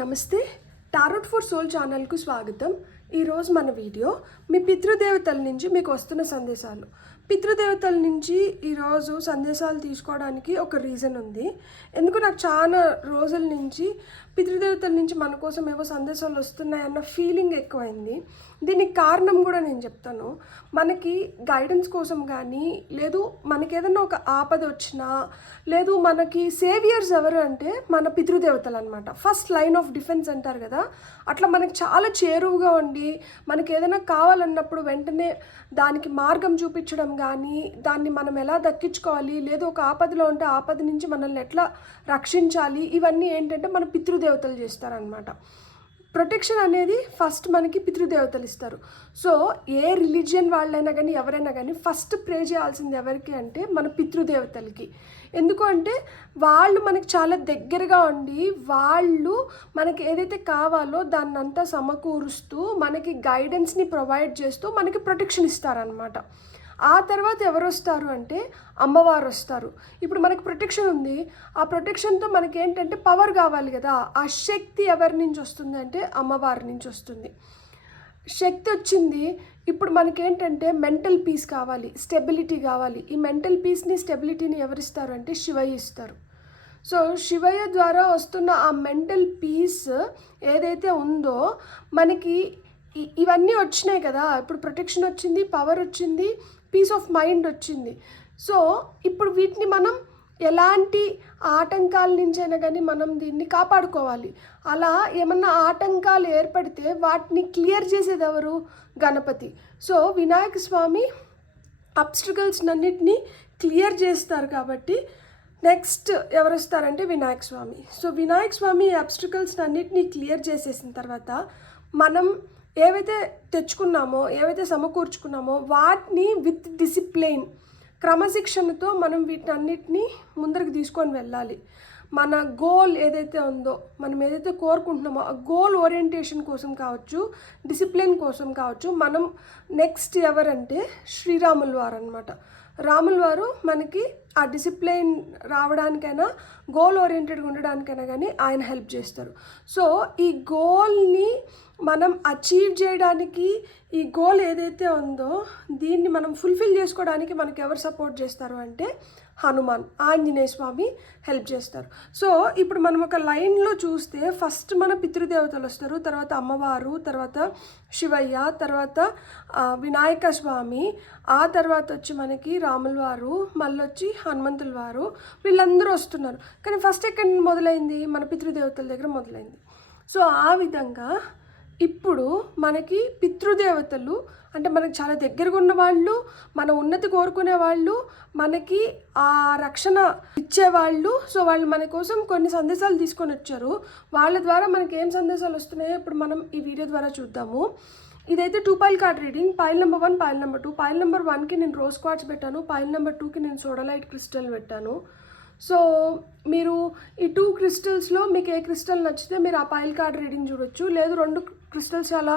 నమస్తే tarot for soul ఛానల్కు స్వాగతం. ఈరోజు మన వీడియో మీ పితృదేవతల నుంచి మీకు వస్తున్న సందేశాలు. పితృదేవతల నుంచి ఈరోజు సందేశాలు తీసుకోవడానికి ఒక రీజన్ ఉంది. ఎందుకు నాకు చాలా రోజుల నుంచి పితృదేవతల నుంచి మన కోసం ఏవో సందేశాలు వస్తున్నాయన్న ఫీలింగ్ ఎక్కువైంది. దీనికి కారణం కూడా నేను చెప్తాను. మనకి గైడెన్స్ కోసం కానీ, లేదు మనకి ఏదైనా ఒక ఆపద వచ్చినా, లేదు మనకి సేవియర్స్ ఎవరు అంటే మన పితృదేవతలు అనమాట. ఫస్ట్ లైన్ ఆఫ్ డిఫెన్స్ అంటారు కదా, అట్లా మనకి చాలా చేరువుగా ఉండి మనకి ఏదైనా కావాలన్నప్పుడు వెంటనే దానికి మార్గం చూపించడం కానీ, దాన్ని మనం ఎలా దక్కించుకోవాలి, లేదు ఒక ఆపదలో ఉంటే ఆపద నుంచి మనల్ని ఎట్లా రక్షించాలి, ఇవన్నీ ఏంటంటే మన పితృదేవతలు చేస్తారనమాట. ప్రొటెక్షన్ అనేది ఫస్ట్ మనకి పితృదేవతలు ఇస్తారు. సో ఏ రిలీజియన్ వాళ్ళైనా కానీ ఎవరైనా కానీ ఫస్ట్ ప్రే చేయాల్సింది ఎవరికి అంటే మన పితృదేవతలకి. ఎందుకు అంటే వాళ్ళు మనకి చాలా దగ్గరగా ఉండి వాళ్ళు మనకి ఏదైతే కావాలో దాన్నంతా సమకూరుస్తూ మనకి గైడెన్స్ని ప్రొవైడ్ చేస్తూ మనకి ప్రొటెక్షన్ ఇస్తారనమాట. ఆ తర్వాత ఎవరు వస్తారు అంటే అమ్మవారు వస్తారు. ఇప్పుడు మనకి ప్రొటెక్షన్ ఉంది, ఆ ప్రొటెక్షన్తో మనకి ఏంటంటే పవర్ కావాలి కదా. ఆ శక్తి ఎవరి నుంచి వస్తుంది అంటే అమ్మవారి నుంచి వస్తుంది. శక్తి వచ్చింది, ఇప్పుడు మనకేంటంటే మెంటల్ పీస్ కావాలి, స్టెబిలిటీ కావాలి. ఈ మెంటల్ పీస్ని స్టెబిలిటీని ఎవరిస్తారు అంటే శివయ్య ఇస్తారు. సో శివయ్య ద్వారా వస్తున్న ఆ మెంటల్ పీస్ ఏదైతే ఉందో మనకి ఇవన్నీ వచ్చినాయి కదా. ఇప్పుడు ప్రొటెక్షన్ వచ్చింది, పవర్ వచ్చింది, పీస్ ఆఫ్ మైండ్ వచ్చింది. సో ఇప్పుడు వీటిని మనం ఎలాంటి ఆటంకాల నుంచైనా కానీ మనం దీన్ని కాపాడుకోవాలి. అలా ఏమన్నా ఆటంకాలు ఏర్పడితే వాటిని క్లియర్ చేసేది ఎవరు? గణపతి. సో వినాయక స్వామి అబ్స్ట్రకల్స్ అన్నిటినీ క్లియర్ చేస్తారు కాబట్టి నెక్స్ట్ ఎవరు వస్తారంటే వినాయక స్వామి. సో వినాయక స్వామి అబ్స్ట్రకల్స్ అన్నిటినీ క్లియర్ చేసేసిన తర్వాత మనం ఏవైతే తెచ్చుకున్నామో, ఏవైతే సమకూర్చుకున్నామో వాటిని విత్ డిసిప్లైన్, క్రమశిక్షణతో మనం వీటిని అన్నిటినీ ముందరికి తీసుకొని వెళ్ళాలి. మన గోల్ ఏదైతే ఉందో, మనం ఏదైతే కోరుకుంటున్నామో ఆ గోల్ ఓరియంటేషన్ కోసం కావచ్చు, డిసిప్లిన్ కోసం కావచ్చు, మనం నెక్స్ట్ ఎవరంటే శ్రీరాముల వారు అనమాట. రాముల వారు మనకి ఆ డిసిప్లైన్ రావడానికైనా, గోల్ ఓరియంటెడ్గా ఉండడానికైనా కానీ ఆయన హెల్ప్ చేస్తారు. సో ఈ గోల్ని మనం అచీవ్ చేయడానికి, ఈ గోల్ ఏదైతే ఉందో దీన్ని మనం ఫుల్ఫిల్ చేసుకోవడానికి మనకి ఎవరు సపోర్ట్ చేస్తారు అంటే హనుమాన్, ఆంజనేయ స్వామి హెల్ప్ చేస్తారు. సో ఇప్పుడు మనం ఒక లైన్లో చూస్తే ఫస్ట్ మన పితృదేవతలు వస్తారు, తర్వాత అమ్మవారు, తర్వాత శివయ్య, తర్వాత వినాయక స్వామి, ఆ తర్వాత వచ్చి మనకి రాముల వారు, మళ్ళీ వచ్చి హనుమంతుల వారు, వీళ్ళందరూ వస్తున్నారు. కానీ ఫస్ట్ ఎక్కడ మొదలైంది? మన పితృదేవతల దగ్గర మొదలైంది. సో ఆ విధంగా ఇప్పుడు మనకి పితృదేవతలు అంటే మనకి చాలా దగ్గరగా ఉన్న వాళ్ళు, మన ఉన్నతి కోరుకునే వాళ్ళు, మనకి ఆ రక్షణ ఇచ్చేవాళ్ళు. సో వాళ్ళు మన కోసం కొన్ని సందేశాలు తీసుకొని వచ్చారు. వాళ్ళ ద్వారా మనకి ఏం సందేశాలు వస్తున్నాయో ఇప్పుడు మనం ఈ వీడియో ద్వారా చూద్దాము. ఇదైతే 2 pile card reading. Pile number 1, pile number 2. Pile number 1కి నేను రోజ్ క్వార్ట్స్ పెట్టాను, పైల్ నెంబర్ 2కి నేను సోడాలైట్ క్రిస్టల్ పెట్టాను. సో మీరు ఈ 2 క్రిస్టల్స్లో మీకు ఏ క్రిస్టల్ నచ్చితే మీరు ఆ పైల్ కార్డ్ రీడింగ్ చూడొచ్చు. లేదు 2 క్రిస్టల్స్ చాలా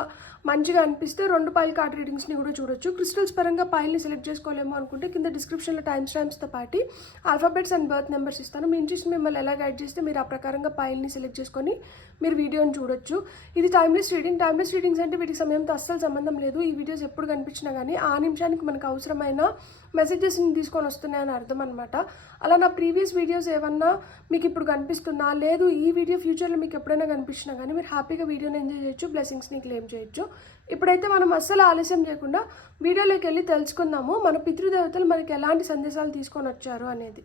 మంచిగా అనిపిస్తే 2 పైల్ కార్డ్ రీడింగ్స్ని కూడా చూడొచ్చు. క్రిస్టల్స్ పరంగా పైల్ని సెలెక్ట్ చేసుకోలేమో అనుకుంటే కింద డిస్క్రిప్షన్లో టైమ్ స్టాంప్స్తో పాటు ఆల్ఫాబెట్స్ అండ్ బర్త్ నెంబర్స్ ఇస్తాను. మీ ఇంట్రెస్ట్ మిమ్మల్ని ఎలా గైడ్ చేస్తే మీరు ఆ ప్రకారంగా పైల్ని సెలెక్ట్ చేసుకొని మీరు వీడియోని చూడొచ్చు. ఇది టైమ్లెస్ రీడింగ్. టైమ్లెస్ రీడింగ్స్ అంటే వీటికి సమయంతో అస్సలు సంబంధం లేదు. ఈ వీడియోస్ ఎప్పుడు కనిపించినా కానీ ఆ నిమిషానికి మనకు అవసరమైన మెసేజెస్ని తీసుకొని వస్తున్నాయని అర్థం అనమాట. అలా నా ప్రీవియస్ వీడియోస్ ఏమన్నా మీకు ఇప్పుడు కనిపిస్తున్నా, లేదు ఈ వీడియో ఫ్యూచర్లో మీకు ఎప్పుడైనా కనిపించినా కానీ మీరు హ్యాపీగా వీడియోని ఎంజాయ్ చేయొచ్చు, బ్లెస్సింగ్స్ని క్లెయిమ్ చేయొచ్చు. ఇప్పుడైతే మనం అస్సలు ఆలస్యం చేయకుండా వీడియోలోకి వెళ్ళి తెలుసుకుందాము మన పితృదేవతలు మనకి ఎలాంటి సందేశాలు తీసుకొని వచ్చారు అనేది.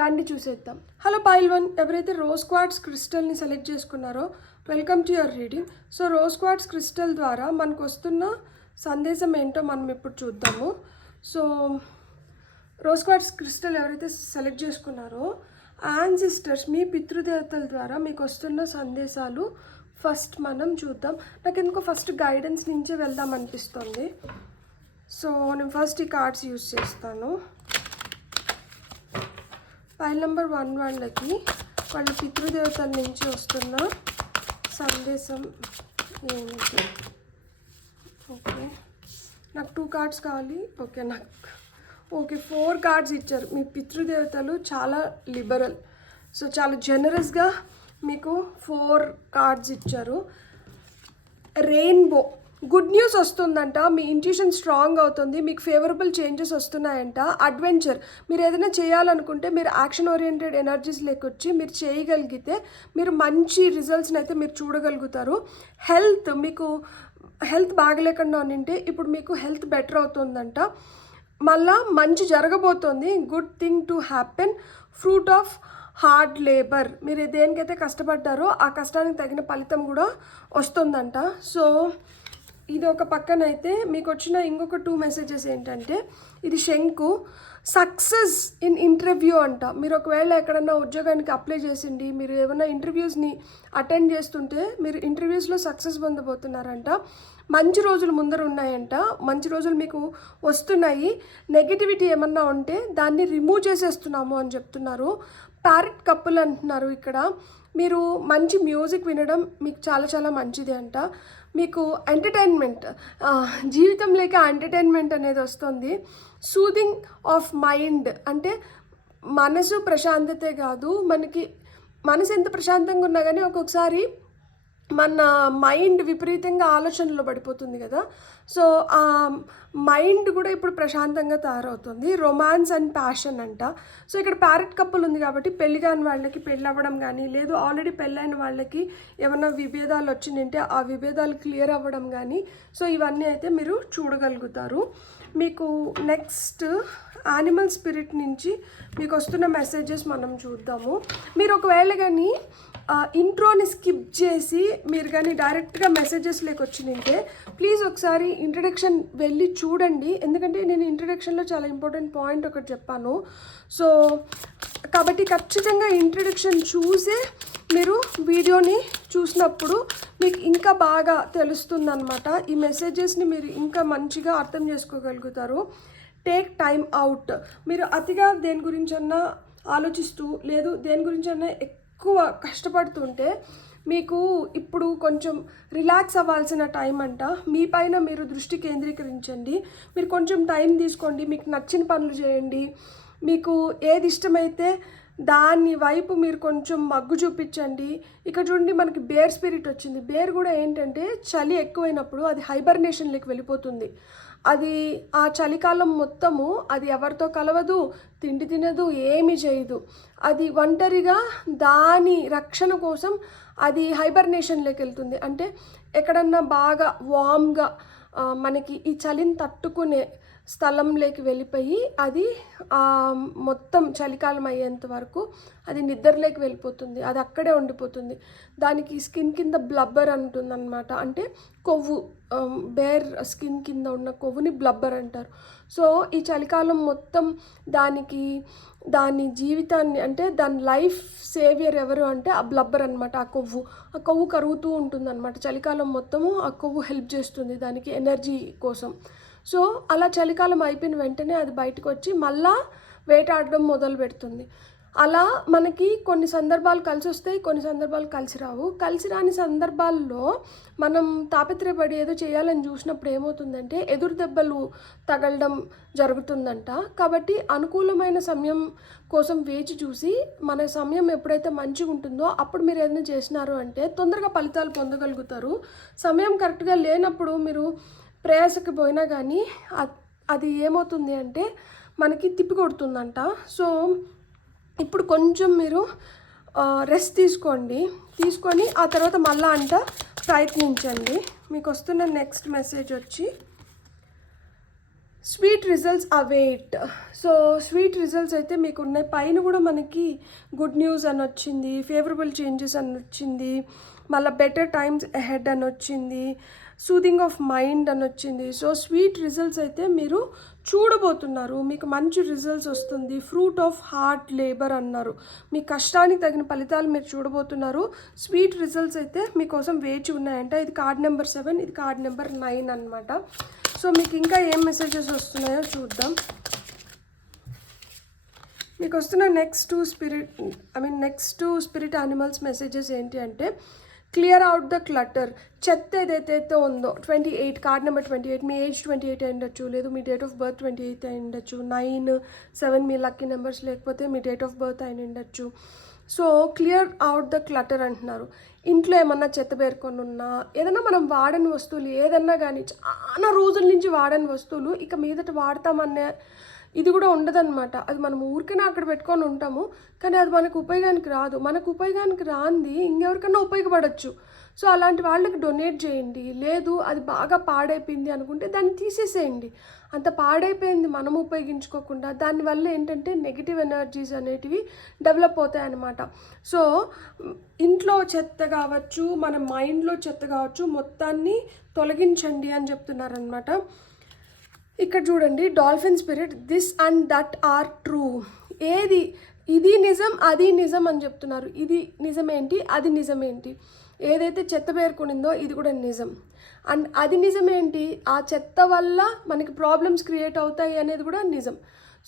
రండి చూసేద్దాం. హలో పైల్ 1, ఎవరైతే రోజ్ క్వార్ట్స్ క్రిస్టల్ని సెలెక్ట్ చేసుకున్నారో welcome to your reading. So rose quartz crystal ద్వారా మనకు వస్తున్న సందేశం ఏంటో మనం ఇప్పుడు చూద్దాము. సో రోజ్ క్వార్ట్స్ క్రిస్టల్ ఎవరైతే సెలెక్ట్ చేసుకున్నారో యాన్సిస్టర్స్, మీ పితృదేవతల ద్వారా మీకు వస్తున్న సందేశాలు ఫస్ట్ మనం చూద్దాం. నాకు ఎందుకో ఫస్ట్ గైడెన్స్ నుంచే వెళ్దాం అనిపిస్తుంది. సో నేను ఫస్ట్ ఈ కార్డ్స్ యూజ్ చేస్తాను. పైల్ నెంబర్ 1 వాళ్ళకి వాళ్ళ పితృదేవతల నుంచి వస్తున్న సందేశం ఏంటి? ఓకే, నాకు 2 కార్డ్స్ కావాలి. ఓకే 4 కార్డ్స్ ఇచ్చారు. మీ పితృదేవతలు చాలా లిబరల్, సో చాలా జనరస్గా మీకు 4 కార్డ్స్ ఇచ్చారు. రెయిన్బో, గుడ్ న్యూస్ వస్తుందంట, మీ ఇంట్యూషన్ స్ట్రాంగ్ అవుతుంది, మీకు ఫేవరబుల్ చేంజెస్ వస్తున్నాయంట. అడ్వెంచర్, మీరు ఏదైనా చేయాలనుకుంటే మీరు యాక్షన్ ఓరియంటెడ్ ఎనర్జీస్ లేకొచ్చి మీరు చేయగలిగితే మీరు మంచి రిజల్ట్స్ని అయితే మీరు చూడగలుగుతారు. హెల్త్, మీకు హెల్త్ బాగలేకుండా ఉంటే ఇప్పుడు మీకు హెల్త్ బెటర్ అవుతుందంట. మళ్ళా మంచి జరగబోతోంది, good thing to happen, fruit of hard labour, మీరు దేనికైతే కష్టపడ్డారో ఆ కష్టానికి తగిన ఫలితం కూడా వస్తుందంట. సో ఇది ఒక పక్కనైతే మీకు వచ్చిన ఇంకొక 2 మెసేజెస్ ఏంటంటే, ఇది శంకు, సక్సెస్ ఇన్ ఇంటర్వ్యూ అంట. మీరు ఒకవేళ ఎక్కడన్నా ఉద్యోగానికి అప్లై చేసిండి, మీరు ఏమైనా ఇంటర్వ్యూస్ని అటెండ్ చేస్తుంటే మీరు ఇంటర్వ్యూస్లో సక్సెస్ పొందబోతున్నారంట. మంచి రోజులు ముందర ఉన్నాయంట, మంచి రోజులు మీకు వస్తున్నాయి. నెగిటివిటీ ఏమన్నా ఉంటే దాన్ని రిమూవ్ చేసేస్తున్నాము అని చెప్తున్నారు. ప్యారెట్ కప్పులు అంటున్నారు ఇక్కడ. మీరు మంచి మ్యూజిక్ వినడం మీకు చాలా చాలా మంచిది అంట. మీకు ఎంటర్టైన్మెంట్, జీవితంలోకి ఆ ఎంటర్టైన్మెంట్ అనేది వస్తుంది. సూదింగ్ ఆఫ్ మైండ్ అంటే మనసు ప్రశాంతతే కాదు, మనకి మనసు ఎంత ప్రశాంతంగా ఉన్నా కానీ ఒక్కొక్కసారి మన మైండ్ విపరీతంగా ఆలోచనలో పడిపోతుంది కదా. సో ఆ మైండ్ కూడా ఇప్పుడు ప్రశాంతంగా తయారవుతుంది. రొమాన్స్ అండ్ ప్యాషన్ అంట. సో ఇక్కడ ప్యారెట్ కప్పులు ఉంది కాబట్టి పెళ్లి కాని వాళ్ళకి పెళ్ళి అవ్వడం కానీ, లేదు ఆల్రెడీ పెళ్ళైన వాళ్ళకి ఏమైనా విభేదాలు వచ్చిందంటే ఆ విభేదాలు క్లియర్ అవ్వడం కానీ, సో ఇవన్నీ అయితే మీరు చూడగలుగుతారు. మీకు నెక్స్ట్ యానిమల్ స్పిరిట్ నుంచి మీకు వస్తున్న మెసేజెస్ మనం చూద్దాము. మీరు ఒకవేళ కానీ ఇంట్రోని స్కిప్ చేసి మీరు కానీ డైరెక్ట్గా మెసేజెస్లోకి వచ్చిందంటే ప్లీజ్ ఒకసారి ఇంట్రడక్షన్ వెళ్ళి చూడండి, ఎందుకంటే నేను ఇంట్రడక్షన్లో చాలా ఇంపార్టెంట్ పాయింట్ ఒకటి చెప్పాను. సో కాబట్టి ఖచ్చితంగా ఇంట్రడక్షన్ చూసే మీరు వీడియోని చూసినప్పుడు మీకు ఇంకా బాగా తెలుస్తుందన్నమాట. ఈ మెసేజెస్ని మీరు ఇంకా మంచిగా అర్థం చేసుకోగలుగుతారు. టేక్ టైమ్ అవుట్, మీరు అతిగా దేని గురించన్నా ఆలోచిస్తూ లేదు దేని గురించన్నా ఎక్కువ కష్టపడుతుంటే మీకు ఇప్పుడు కొంచెం రిలాక్స్ అవ్వాల్సిన టైం అంట. మీ పైన మీరు దృష్టి కేంద్రీకరించండి, మీరు కొంచెం టైం తీసుకోండి, మీకు నచ్చిన పనులు చేయండి, మీకు ఏది ఇష్టమైతే దాని వైపు మీరు కొంచెం మగ్గు చూపించండి. ఇక్కడ చూడండి మనకి బేర్ స్పిరిట్ వచ్చింది. బేర్ కూడా ఏంటంటే చలి ఎక్కువైనప్పుడు అది హైబర్నేషన్లోకి వెళ్ళిపోతుంది. అది ఆ చలికాలం మొత్తము అది ఎవరితో కలవదు, తిండి తినదు, ఏమీ చేయదు. అది ఒంటరిగా దాని రక్షణ కోసం అది హైబర్నేషన్లోకి వెళ్తుంది. అంటే ఎక్కడన్నా బాగా వామ్గా మనకి ఈ చలిని తట్టుకునే స్థలంలోకి వెళ్ళిపోయి అది మొత్తం చలికాలం అయ్యేంత వరకు అది నిద్రలోకి వెళ్ళిపోతుంది, అది అక్కడే ఉండిపోతుంది. దానికి స్కిన్ కింద బ్లబ్బర్ అంటుందన్నమాట, అంటే కొవ్వు, బేర్ స్కిన్ కింద ఉన్న కొవ్వుని బ్లబ్బర్ అంటారు. సో ఈ చలికాలం మొత్తం దాని జీవితాన్ని అంటే దాని లైఫ్ సేవియర్ ఎవరు అంటే ఆ బ్లబ్బర్ అనమాట. ఆ కొవ్వు కరుగుతూ ఉంటుంది అనమాట. చలికాలం మొత్తము ఆ కొవ్వు హెల్ప్ చేస్తుంది దానికి ఎనర్జీ కోసం. సో అలా చలికాలం అయిపోయిన వెంటనే అది బయటకు వచ్చి మళ్ళా వేటాడడం మొదలు పెడుతుంది. అలా మనకి కొన్ని సందర్భాలు కలిసి వస్తాయి, కొన్ని సందర్భాలు కలిసి రావు. కలిసి రాని సందర్భాల్లో మనం తాపత్రయపడి ఏదో చేయాలని చూసినప్పుడు ఏమవుతుందంటే ఎదురు దెబ్బలు తగలడం జరుగుతుందంట. కాబట్టి అనుకూలమైన సమయం కోసం వేచి చూసి మన సమయం ఎప్పుడైతే మంచిగా ఉంటుందో అప్పుడు మీరు ఏదైనా చేసినారు అంటే తొందరగా ఫలితాలు పొందగలుగుతారు. సమయం కరెక్ట్గా లేనప్పుడు మీరు ప్రయాసకి పోయినా కానీ అది ఏమవుతుంది అంటే మనకి తిప్పి కొడుతుందంట. సో ఇప్పుడు కొంచెం మీరు రెస్ట్ తీసుకొని ఆ తర్వాత మళ్ళా ప్రయత్నించండి. మీకు వస్తున్న నెక్స్ట్ మెసేజ్ వచ్చి sweet results await. So sweet results అయితే మీకు ఉన్నాయి. పైన కూడా మనకి గుడ్ న్యూస్ అని వచ్చింది, ఫేవరబుల్ చేంజెస్ అని వచ్చింది, మళ్ళీ బెటర్ టైమ్స్ అహెడ్ అని వచ్చింది, సూదింగ్ ఆఫ్ మైండ్ అని వచ్చింది. సో స్వీట్ రిజల్ట్స్ అయితే మీరు చూడబోతున్నారు, మీకు మంచి రిజల్ట్స్ వస్తుంది. ఫ్రూట్ ఆఫ్ హార్డ్ లేబర్ అన్నారు, మీ కష్టానికి తగిన ఫలితాలు మీరు చూడబోతున్నారు. స్వీట్ రిజల్ట్స్ అయితే మీకోసం వేచి ఉన్నాయంట. ఇది కార్డ్ నెంబర్ 7, ఇది కార్డ్ నెంబర్ 9 అనమాట. సో మీకు ఇంకా ఏం మెసేజెస్ వస్తున్నాయో చూద్దాం. మీకు వస్తున్న నెక్స్ట్ స్పిరిట్ యానిమల్స్ మెసేజెస్ ఏంటి అంటే క్లియర్ అవుట్ ద క్లటర్. చెత్త ఏదైతే ఉందో 28, కార్డ్ నెంబర్ 28, మీ ఏజ్ 28 అయి ఉండొచ్చు, లేదు మీ డేట్ ఆఫ్ బర్త్ 28 అయి ఉండొచ్చు, 9, 7 మీ లక్కీ నెంబర్స్, లేకపోతే మీ డేట్ ఆఫ్ బర్త్ అయి ఉండొచ్చు. So clear out the clutter అంటున్నారు. ఇంట్లో ఏమన్నా చెత్త పేరుకొని ఉన్నా, ఏదైనా మనం వాడని వస్తువులు ఏదన్నా కానీ, చాలా రోజుల నుంచి వాడని వస్తువులు ఇక మీదట వాడతామనే ఇది కూడా ఉండదన్నమాట. అది మనం ఊరికైనా అక్కడ పెట్టుకొని ఉంటాము, కానీ అది మనకు ఉపయోగానికి రాదు. మనకు ఉపయోగానికి రాంది ఇంకెవరికైనా ఉపయోగపడవచ్చు. సో అలాంటి వాళ్ళకి డొనేట్ చేయండి. లేదు అది బాగా పాడైపోయింది అనుకుంటే దాన్ని తీసేసేయండి. అంత పాడైపోయింది మనం ఉపయోగించుకోకుండా దానివల్ల ఏంటంటే నెగిటివ్ ఎనర్జీస్ అనేటివి డెవలప్ అవుతాయి అన్నమాట. సో ఇంట్లో చెత్త కావచ్చు, మన మైండ్లో చెత్త కావచ్చు, మొత్తాన్ని తొలగించండి అని చెప్తున్నారనమాట. ఇక్కడ చూడండి, dolphin spirit, this and that are true. ఏది ఇది నిజం అది నిజం అని చెప్తున్నారు. ఇది నిజమేంటి అది నిజమేంటి, ఏదైతే చెత్త పేర్కొనిందో ఇది కూడా నిజం. అండ్ అది నిజమేంటి, ఆ చెత్త వల్ల మనకి ప్రాబ్లమ్స్ క్రియేట్ అవుతాయి అనేది కూడా నిజం.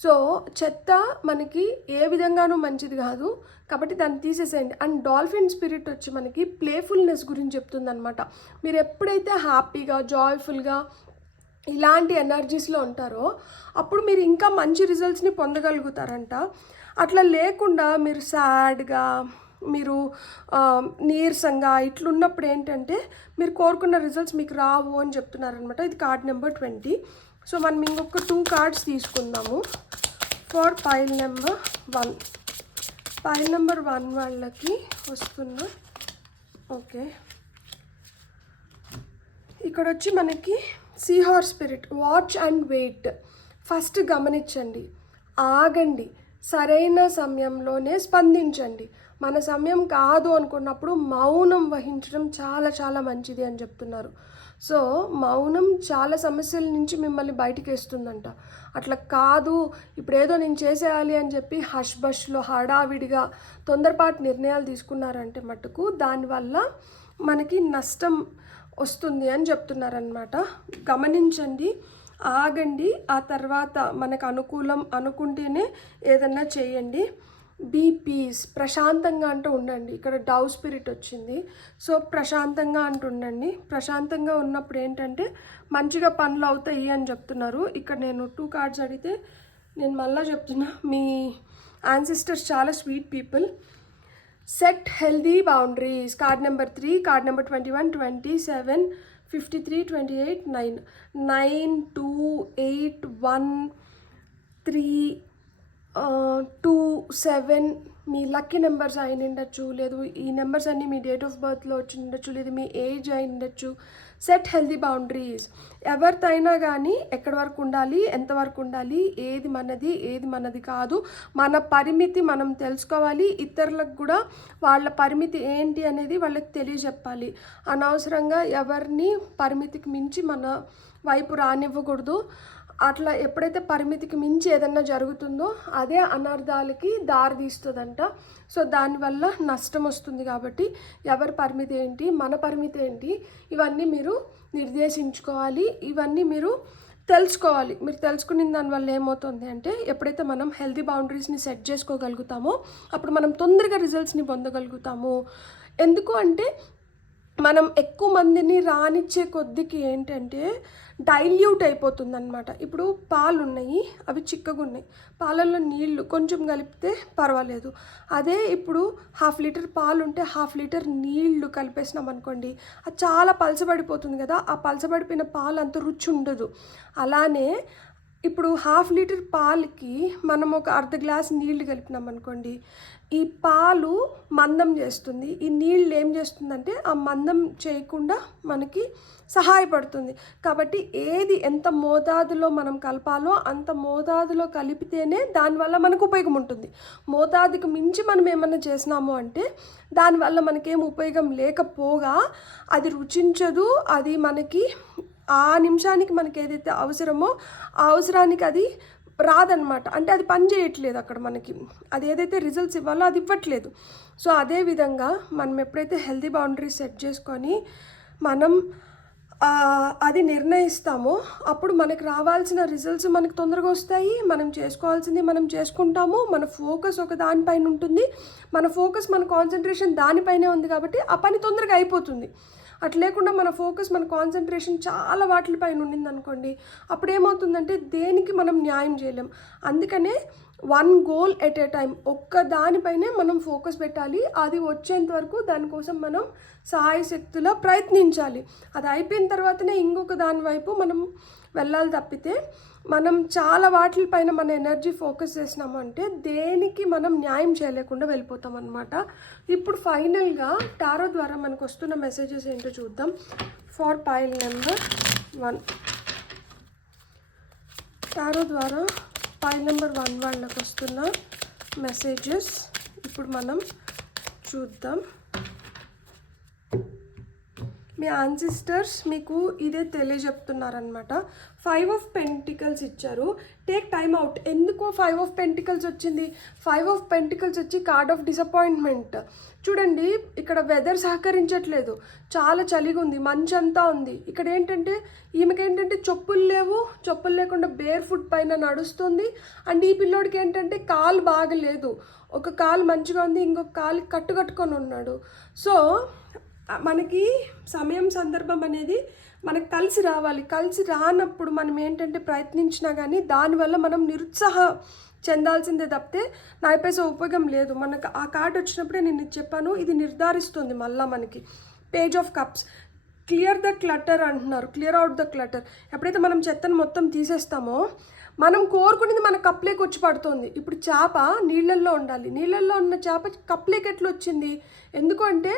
సో చెత్త మనకి ఏ విధంగానూ మంచిది కాదు, కాబట్టి దాన్ని తీసేసేయండి. అండ్ డాల్ఫిన్ స్పిరిట్ వచ్చి మనకి ప్లేఫుల్నెస్ గురించి చెప్తుందనమాట. మీరు ఎప్పుడైతే హ్యాపీగా జాయ్ఫుల్గా ఇలాంటి ఎనర్జీస్లో ఉంటారో అప్పుడు మీరు ఇంకా మంచి రిజల్ట్స్ని పొందగలుగుతారంట. అట్లా లేకుండా మీరు సాడ్గా, మీరు నీరసంగా ఇట్లున్నప్పుడు ఏంటంటే మీరు కోరుకున్న రిజల్ట్స్ మీకు రావు అని చెప్తున్నారనమాట. ఇది కార్డ్ నెంబర్ 20. సో మనం ఇంకొక 2 కార్డ్స్ తీసుకుందాము for pile number 1. Pile number 1 వాళ్ళకి వస్తున్న ఓకే, ఇక్కడ వచ్చి మనకి seahorse spirit, watch and wait. First గమనించండి, ఆగండి, సరైన సమయంలోనే స్పందించండి. మన సమయం కాదు అనుకున్నప్పుడు మౌనం వహించడం చాలా చాలా మంచిది అని చెప్తున్నారు. సో మౌనం చాలా సమస్యల నుంచి మిమ్మల్ని బయటికి వేస్తుందంట. అట్లా కాదు ఇప్పుడు ఏదో నేను చేసేయాలి అని చెప్పి హష్ బష్లో హడావిడిగా తొందరపాటు నిర్ణయాలు తీసుకున్నారంటే మటుకు దానివల్ల మనకి నష్టం వస్తుంది అని చెప్తున్నారనమాట. గమనించండి, ఆగండి, ఆ తర్వాత మనకు అనుకూలం అనుకుంటేనే ఏదన్నా చేయండి. బీ పీస్, ప్రశాంతంగా అంటూ ఉండండి. ఇక్కడ డవ్ స్పిరిట్ వచ్చింది. సో ప్రశాంతంగా అంటూ ఉండండి. ప్రశాంతంగా ఉన్నప్పుడు ఏంటంటే మంచిగా పనులు అవుతాయి అని చెప్తున్నారు. ఇక్కడ నేను 2 కార్డ్స్ అడిగితే నేను మళ్ళీ చెప్తున్నా, మీ యాన్సిస్టర్స్ చాలా sweet people. Set healthy boundaries, card number 3, card number 21, 27, 53, 28, 9, 9, 2, 8, 1, 3, 2, 7 మీ లక్కీ నెంబర్స్ అయి ఉండొచ్చు. లేదు ఈ నెంబర్స్ అన్నీ మీ డేట్ ఆఫ్ బర్త్లో వచ్చి ఉండొచ్చు, లేదు మీ ఏజ్ అయి ఉండొచ్చు. Set healthy boundaries. ఎవరితో అయినా కానీ ఎక్కడి వరకు ఉండాలి, ఎంతవరకు ఉండాలి, ఏది మనది ఏది మనది కాదు, మన పరిమితి మనం తెలుసుకోవాలి. ఇతరులకు కూడా వాళ్ళ పరిమితి ఏంటి అనేది వాళ్ళకి తెలియజెప్పాలి. అనవసరంగా ఎవరిని పరిమితికి మించి మన వైపు రానివ్వకూడదు. అట్లా ఎప్పుడైతే పరిమితికి మించి ఏదన్నా జరుగుతుందో అదే అనర్థాలకి దారి తీస్తుందంట. సో దానివల్ల నష్టం వస్తుంది. కాబట్టి ఎవరి పరిమితి ఏంటి, మన పరిమితి ఏంటి, ఇవన్నీ మీరు నిర్దేశించుకోవాలి, ఇవన్నీ మీరు తెలుసుకోవాలి. మీరు తెలుసుకున్న దానివల్ల ఏమవుతుంది అంటే ఎప్పుడైతే మనం హెల్తీ బౌండరీస్ని సెట్ చేసుకోగలుగుతామో అప్పుడు మనం తొందరగా రిజల్ట్స్ని పొందగలుగుతాము. ఎందుకు అంటే మనం ఎక్కువ మందిని రానిచ్చే కొద్దికి ఏంటంటే డైల్యూట్ అయిపోతుందన్నమాట. ఇప్పుడు పాలు ఉన్నాయి, అవి చిక్కగా ఉన్నాయి, పాలల్లో నీళ్లు కొంచెం కలిపితే పర్వాలేదు. అదే ఇప్పుడు 1/2 లీటర్ పాలు ఉంటే 1/2 లీటర్ నీళ్లు కలిపేసినాం అనుకోండి, అది చాలా పలచబడిపోతుంది కదా. ఆ పలచబడిపోయిన పాలు అంత రుచి ఉండదు. అలానే ఇప్పుడు 1/2 లీటర్ పాలకి మనం ఒక అర్ధ గ్లాస్ నీళ్లు కలిపినాం అనుకోండి, ఈ పాలు మందం చేస్తుంది. ఈ నీళ్ళు ఏం చేస్తుందంటే ఆ మందం చేయకుండా మనకి సహాయపడుతుంది. కాబట్టి ఏది ఎంత మోతాదులో మనం కలపాలో అంత మోతాదులో కలిపితేనే దానివల్ల మనకు ఉపయోగం ఉంటుంది. మోతాదుకి మించి మనం ఏమన్నా చేసినాము అంటే దానివల్ల మనకేం ఉపయోగం లేకపోగా అది రుచించదు. అది మనకి ఆ నిమిషానికి మనకి ఏదైతే అవసరమో ఆ అవసరానికి అది రాదనమాట. అంటే అది పని చేయట్లేదు అక్కడ మనకి, అది ఏదైతే రిజల్ట్స్ ఇవ్వాలో అది ఇవ్వట్లేదు. సో అదేవిధంగా మనం ఎప్పుడైతే హెల్తీ బౌండరీస్ సెట్ చేసుకొని మనం అది నిర్ణయిస్తామో అప్పుడు మనకు రావాల్సిన రిజల్ట్స్ మనకు తొందరగా వస్తాయి. మనం చేసుకోవాల్సింది మనం చేసుకుంటాము. మన ఫోకస్ ఒక దానిపైన ఉంటుంది, మన ఫోకస్ మన కాన్సన్ట్రేషన్ దానిపైనే ఉంది కాబట్టి ఆ పని తొందరగా అయిపోతుంది. అట్లా లేకుండా మన ఫోకస్ మన కాన్సన్ట్రేషన్ చాలా వాటిపైన ఉండింది అనుకోండి, అప్పుడు ఏమవుతుందంటే దేనికి మనం న్యాయం చేయలేం. అందుకనే one goal at a time, ఒక్క దానిపైనే మనం ఫోకస్ పెట్టాలి. అది వచ్చేంత వరకు దానికోసం మనం సాయశక్తిలో ప్రయత్నించాలి. అది అయిపోయిన తర్వాతనే ఇంకొక దాని వైపు మనం వెళ్ళాలి తప్పితే మనం చాలా వాటిపైన మన ఎనర్జీ ఫోకస్ చేసినాము అంటే దేనికి మనం న్యాయం చేయలేకుండా వెళ్ళిపోతాం అనమాట. ఇప్పుడు ఫైనల్గా టారో ద్వారా మనకు వస్తున్న మెసేజెస్ ఏంటో చూద్దాం. ఫర్ పైల్ నెంబర్ 1, టారో ద్వారా పైల్ నెంబర్ 1 వాళ్ళకి వస్తున్న మెసేజెస్ ఇప్పుడు మనం చూద్దాం. మీ యాన్సిస్టర్స్ మీకు ఇదే తెలియజెప్తున్నారనమాట. 5 ఆఫ్ పెంటికల్స్ ఇచ్చారు. Take time out. ఎందుకు 5 ఆఫ్ పెంటికల్స్ వచ్చింది? 5 ఆఫ్ పెంటికల్స్ వచ్చి కార్డ్ ఆఫ్ డిసప్పాయింట్మెంట్. చూడండి, ఇక్కడ వెదర్ సహకరించట్లేదు, చాలా చలిగా ఉంది, మంచంతా ఉంది. ఇక్కడ ఏంటంటే ఈమెకేంటంటే చెప్పులు లేవు, చెప్పులు లేకుండా బేర్ ఫుట్ పైన నడుస్తుంది. అండ్ ఈ పిల్లోడికి ఏంటంటే కాలు బాగలేదు, ఒక కాలు మంచిగా ఉంది, ఇంకొక కాలు కట్టుకొని ఉన్నాడు. సో మనకి సమయం సందర్భం అనేది మనకు కలిసి రావాలి. కలిసి రానప్పుడు మనం ఏంటంటే ప్రయత్నించినా కానీ దానివల్ల మనం నిరుత్సాహ చెందాల్సిందే తప్పితే నాయపైసా ఉపయోగం లేదు. మనకు ఆ కార్డు వచ్చినప్పుడే నేను చెప్పాను, ఇది నిర్ధారిస్తుంది మళ్ళీ మనకి. Page of cups, clear the clutter అంటున్నారు. Clear out the clutter. ఎప్పుడైతే మనం చెత్తను మొత్తం తీసేస్తామో మనం కోరుకునేది మన కప్లేకి వచ్చి పడుతుంది. ఇప్పుడు చేప నీళ్ళల్లో ఉండాలి, నీళ్ళల్లో ఉన్న చేప కప్లేకి ఎట్లా వచ్చింది? ఎందుకంటే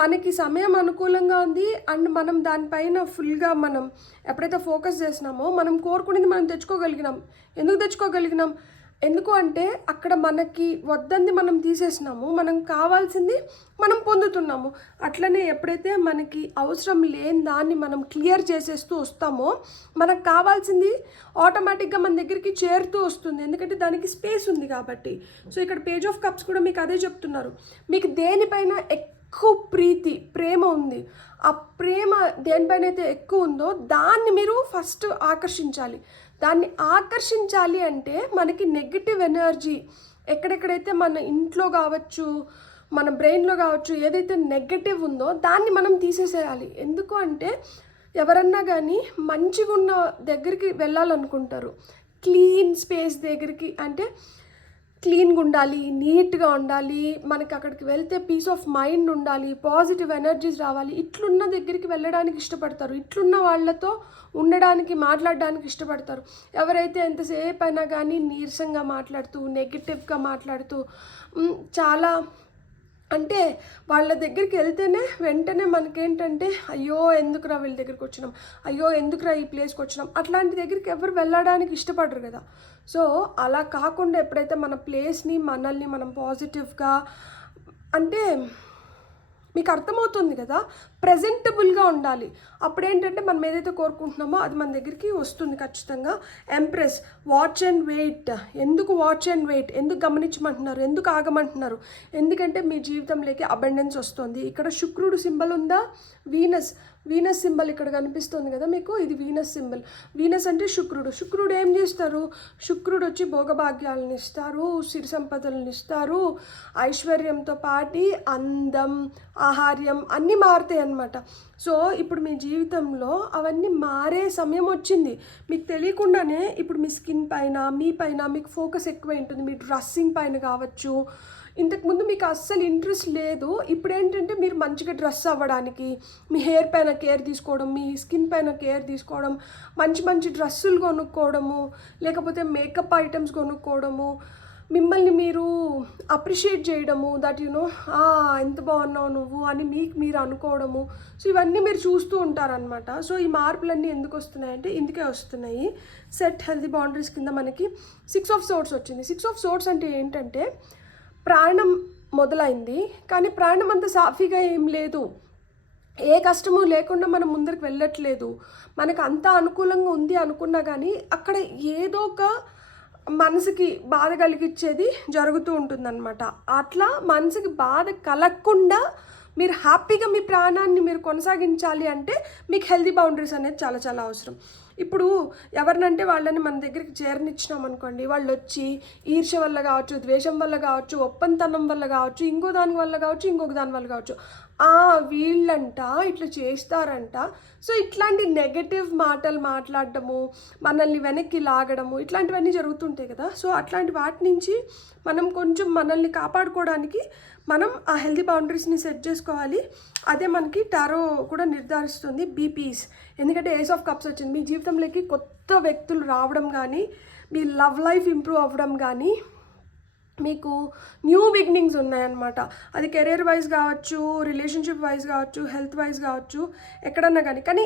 మనకి సమయం అనుకూలంగా ఉంది అండ్ మనం దానిపైన ఫుల్గా మనం ఎప్పుడైతే ఫోకస్ చేసినామో మనం కోరుకునేది మనం తెచ్చుకోగలిగినాం. ఎందుకు తెచ్చుకోగలిగినాం? ఎందుకు అంటే అక్కడ మనకి వద్దంది మనం తీసేసినాము, మనం కావాల్సింది మనం పొందుతున్నాము. అట్లనే ఎప్పుడైతే మనకి అవసరం లేని దాన్ని మనం క్లియర్ చేసేస్తూ వస్తామో మనకు కావాల్సింది ఆటోమేటిక్గా మన దగ్గరికి చేరుతూ వస్తుంది, ఎందుకంటే దానికి స్పేస్ ఉంది కాబట్టి. సో ఇక్కడ పేజ్ ఆఫ్ కప్స్ కూడా మీకు అదే చెప్తున్నారు. మీకు దేనిపైన ఎక్కువ ప్రేమ ఉంది, ఆ ప్రేమ దేనిపైన అయితే ఎక్కువ ఉందో దాన్ని మీరు ఫస్ట్ ఆకర్షించాలి. దాన్ని ఆకర్షించాలి అంటే మనకి నెగిటివ్ ఎనర్జీ ఎక్కడెక్కడైతే మన ఇంట్లో కావచ్చు, మన బ్రెయిన్లో కావచ్చు, ఏదైతే నెగటివ్ ఉందో దాన్ని మనం తీసేసేయాలి. ఎందుకు అంటే ఎవరన్నా కానీ మంచిగా ఉన్న దగ్గరికి వెళ్ళాలనుకుంటారు, క్లీన్ స్పేస్ దగ్గరికి, అంటే క్లీన్గా ఉండాలి, నీట్గా ఉండాలి, మనకి అక్కడికి వెళ్తే పీస్ ఆఫ్ మైండ్ ఉండాలి, పాజిటివ్ ఎనర్జీస్ రావాలి. ఇట్లున్న దగ్గరికి వెళ్ళడానికి ఇష్టపడతారు, ఇట్లున్న వాళ్ళతో ఉండడానికి మాట్లాడడానికి ఇష్టపడతారు. ఎవరైతే ఎంతసేపు అయినా కానీ నీరసంగా మాట్లాడుతూ నెగిటివ్గా మాట్లాడుతూ చాలా అంటే వాళ్ళ దగ్గరికి వెళ్తేనే వెంటనే మనకేంటంటే అయ్యో ఎందుకురా వీళ్ళ దగ్గరికి వచ్చినాం, అయ్యో ఎందుకురా ఈ ప్లేస్కి వచ్చినాం, అట్లాంటి దగ్గరికి ఎవరు వెళ్ళడానికి ఇష్టపడరు కదా. సో అలా కాకుండా ఎప్పుడైతే మన ప్లేస్ని మనల్ని మనం పాజిటివ్గా, అంటే మీకు అర్థమవుతుంది కదా, ప్రజెంటబుల్గా ఉండాలి. అప్పుడేంటంటే మనం ఏదైతే కోరుకుంటున్నామో అది మన దగ్గరికి వస్తుంది ఖచ్చితంగా. Empress, watch and wait. ఎందుకు వాచ్ అండ్ వెయిట్? ఎందుకు గమనించమంటున్నారు, ఎందుకు ఆగమంటున్నారు? ఎందుకంటే మీ జీవితంలోకి అబండెన్స్ వస్తుంది. ఇక్కడ శుక్రుడు సింబల్ ఉందా, వీనస్ సింబల్ ఇక్కడ కనిపిస్తుంది కదా మీకు, ఇది వీనస్ సింబల్. వీనస్ అంటే శుక్రుడు ఏం చేస్తారు? శుక్రుడు వచ్చి భోగభాగ్యాలను ఇస్తారు, సిరి సంపదలను ఇస్తారు, ఐశ్వర్యంతో పాటు అందం, ఆహార్యం అన్నీ మారుతాయి అన్నమాట. సో ఇప్పుడు మీ జీవితంలో అవన్నీ మారే సమయం వచ్చింది. మీకు తెలియకుండానే ఇప్పుడు మీ స్కిన్ పైన, మీ పైన మీకు ఫోకస్ ఎక్కువ ఉంటుంది. మీ డ్రెస్సింగ్ పైన కావచ్చు, ఇంతకుముందు మీకు అస్సలు ఇంట్రెస్ట్ లేదు, ఇప్పుడు ఏంటంటే మీరు మంచిగా డ్రెస్ అవ్వడానికి, మీ హెయిర్ పైన కేర్ తీసుకోవడం, మీ స్కిన్ పైన కేర్ తీసుకోవడం, మంచి డ్రెస్సులు కొనుక్కోవడము, లేకపోతే మేకప్ ఐటమ్స్ కొనుక్కోవడము, మిమ్మల్ని మీరు అప్రిషియేట్ చేయడము, దట్ యునో ఎంత బాగున్నావు నువ్వు అని మీకు మీరు అనుకోవడము. సో ఇవన్నీ మీరు చూస్తూ ఉంటారనమాట. సో ఈ మార్పులన్నీ ఎందుకు వస్తున్నాయంటే ఇందుకే వస్తున్నాయి. సెట్ హెల్తీ బౌండరీస్ కింద మనకి 6 ఆఫ్ సోర్ట్స్ వచ్చింది. 6 ఆఫ్ సోర్ట్స్ అంటే ఏంటంటే ప్రాణం మొదలైంది, కానీ ప్రాణం అంత సాఫీగా ఏం లేదు, ఏ కష్టము లేకుండా మనం ముందరికి వెళ్ళట్లేదు. మనకు అంత అనుకూలంగా ఉంది అనుకున్నా కానీ అక్కడ ఏదో ఒక మనసుకి బాధ కలిగించేది జరుగుతూ ఉంటుందన్నమాట. అట్లా మనసుకి బాధ కలగకుండా మీరు హ్యాపీగా మీ ప్రాణాన్ని మీరు కొనసాగించాలి అంటే మీకు హెల్తీ బౌండరీస్ అనేది చాలా అవసరం. ఇప్పుడు ఎవరినంటే వాళ్ళని మన దగ్గరికి చేరనిచ్చినాం అనుకోండి, వాళ్ళు వచ్చి ఈర్ష్య వల్ల కావచ్చు, ద్వేషం వల్ల కావచ్చు, ఒప్పంతనం వల్ల కావచ్చు, ఇంకో దాని వల్ల కావచ్చు, ఇంకొక దాని వల్ల కావచ్చు, వీళ్ళంట ఇట్లా చేస్తారంట. సో ఇట్లాంటి నెగటివ్ మాటలు మాట్లాడడము, మనల్ని వెనక్కి లాగడము, ఇట్లాంటివన్నీ జరుగుతుంటాయి కదా. సో అట్లాంటి వాటి నుంచి మనం కొంచెం మనల్ని కాపాడుకోవడానికి మనం ఆ హెల్తీ బౌండరీస్ని సెట్ చేసుకోవాలి. అదే మనకి టారో కూడా నిర్ధారిస్తుంది, బీపీస్. ఎందుకంటే ఏస్ ఆఫ్ కప్స్ వచ్చింది. మీ జీవితంలోకి కొత్త వ్యక్తులు రావడం కానీ, మీ లవ్ లైఫ్ ఇంప్రూవ్ అవ్వడం కానీ, మీకు న్యూ బిగినింగ్స్ ఉన్నాయన్నమాట. అది కెరీర్ వైజ్ కావచ్చు, రిలేషన్షిప్ వైజ్ కావచ్చు, హెల్త్ వైజ్ కావచ్చు, ఎక్కడన్నా కానీ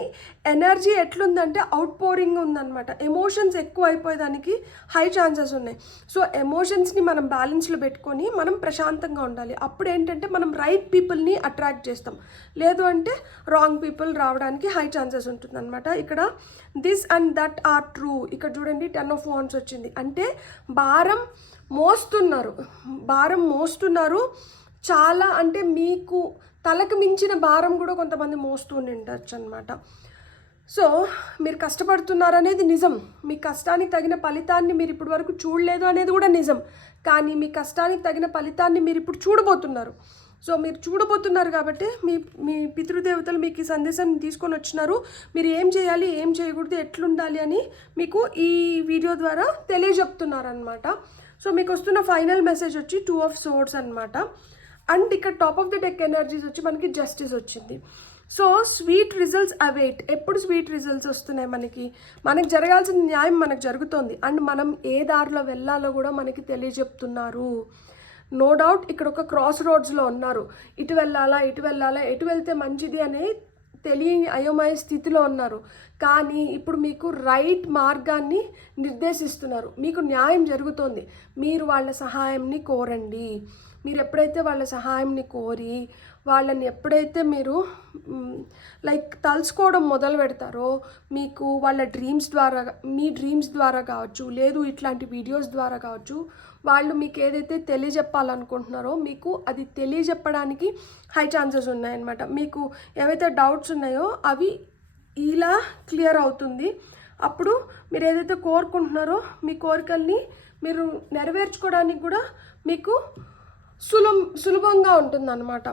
ఎనర్జీ ఎట్లుందంటే అవుట్ పోరింగ్ ఉందన్నమాట. ఎమోషన్స్ ఎక్కువ అయిపోయేదానికి హై ఛాన్సెస్ ఉన్నాయి. సో ఎమోషన్స్ని మనం బ్యాలెన్స్లో పెట్టుకొని మనం ప్రశాంతంగా ఉండాలి. అప్పుడు ఏంటంటే మనం రైట్ పీపుల్ని అట్రాక్ట్ చేస్తాం. లేదు అంటే రాంగ్ పీపుల్ రావడానికి హై ఛాన్సెస్ ఉంటుందన్నమాట. ఇక్కడ this and that are true. ఇక్కడ చూడండి 10 of Wands వచ్చింది. అంటే భారం మోస్తున్నారు చాలా. అంటే మీకు తలకు మించిన భారం కూడా కొంతమంది మోస్తూ ఉండొచ్చు అనమాట. సో మీరు కష్టపడుతున్నారు అనేది నిజం. మీ కష్టానికి తగిన ఫలితాన్ని మీరు ఇప్పటి వరకు చూడలేదు అనేది కూడా నిజం. కానీ మీ కష్టానికి తగిన ఫలితాన్ని మీరు ఇప్పుడు చూడబోతున్నారు. సో మీరు చూడబోతున్నారు కాబట్టి మీ పితృదేవతలు మీకు ఈ సందేశం తీసుకొని వచ్చినారు. మీరు ఏం చేయాలి, ఏం చేయకూడదు, ఎట్లుండాలి అని మీకు ఈ వీడియో ద్వారా తెలియజెప్తున్నారు అనమాట. సో మీకు వస్తున్న ఫైనల్ మెసేజ్ వచ్చి 2 of Swords అనమాట. అండ్ ఇక్కడ top of the deck energies వచ్చి మనకి జస్టిస్ వచ్చింది. So sweet results await. ఎప్పుడు స్వీట్ రిజల్ట్స్ వస్తున్నాయి? మనకి జరగాల్సిన న్యాయం మనకు జరుగుతోంది. అండ్ మనం ఏ దారిలో వెళ్ళాలో కూడా మనకి తెలియజెప్తున్నారు. నో డౌట్ ఇక్కడ ఒక క్రాస్ రోడ్స్లో ఉన్నారు. ఇటు వెళ్ళాలా, ఎటు వెళ్తే మంచిది అనే తెలియని అయోమయ స్థితిలో ఉన్నారు. కానీ ఇప్పుడు మీకు రైట్ మార్గాన్ని నిర్దేశిస్తున్నారు. మీకు న్యాయం జరుగుతోంది. మీరు వాళ్ళ సహాయంని కోరండి. మీరు ఎప్పుడైతే వాళ్ళ సహాయంని కోరి వాళ్ళని ఎప్పుడైతే మీరు తలుచుకోవడం మొదలు పెడతారో, మీకు వాళ్ళ మీ డ్రీమ్స్ ద్వారా కావచ్చు, లేదు ఇట్లాంటి వీడియోస్ ద్వారా కావచ్చు, వాళ్ళు మీకు ఏదైతే తెలియజెప్పాలనుకుంటున్నారో మీకు అది తెలియజెప్పడానికి హై ఛాన్సెస్ ఉన్నాయన్నమాట. మీకు ఏవైతే డౌట్స్ ఉన్నాయో అవి ఇలా క్లియర్ అవుతుంది. అప్పుడు మీరు ఏదైతే కోరుకుంటున్నారో మీ కోరికల్ని మీరు నెరవేర్చుకోవడానికి కూడా మీకు సులభంగా ఉంటుందన్నమాట.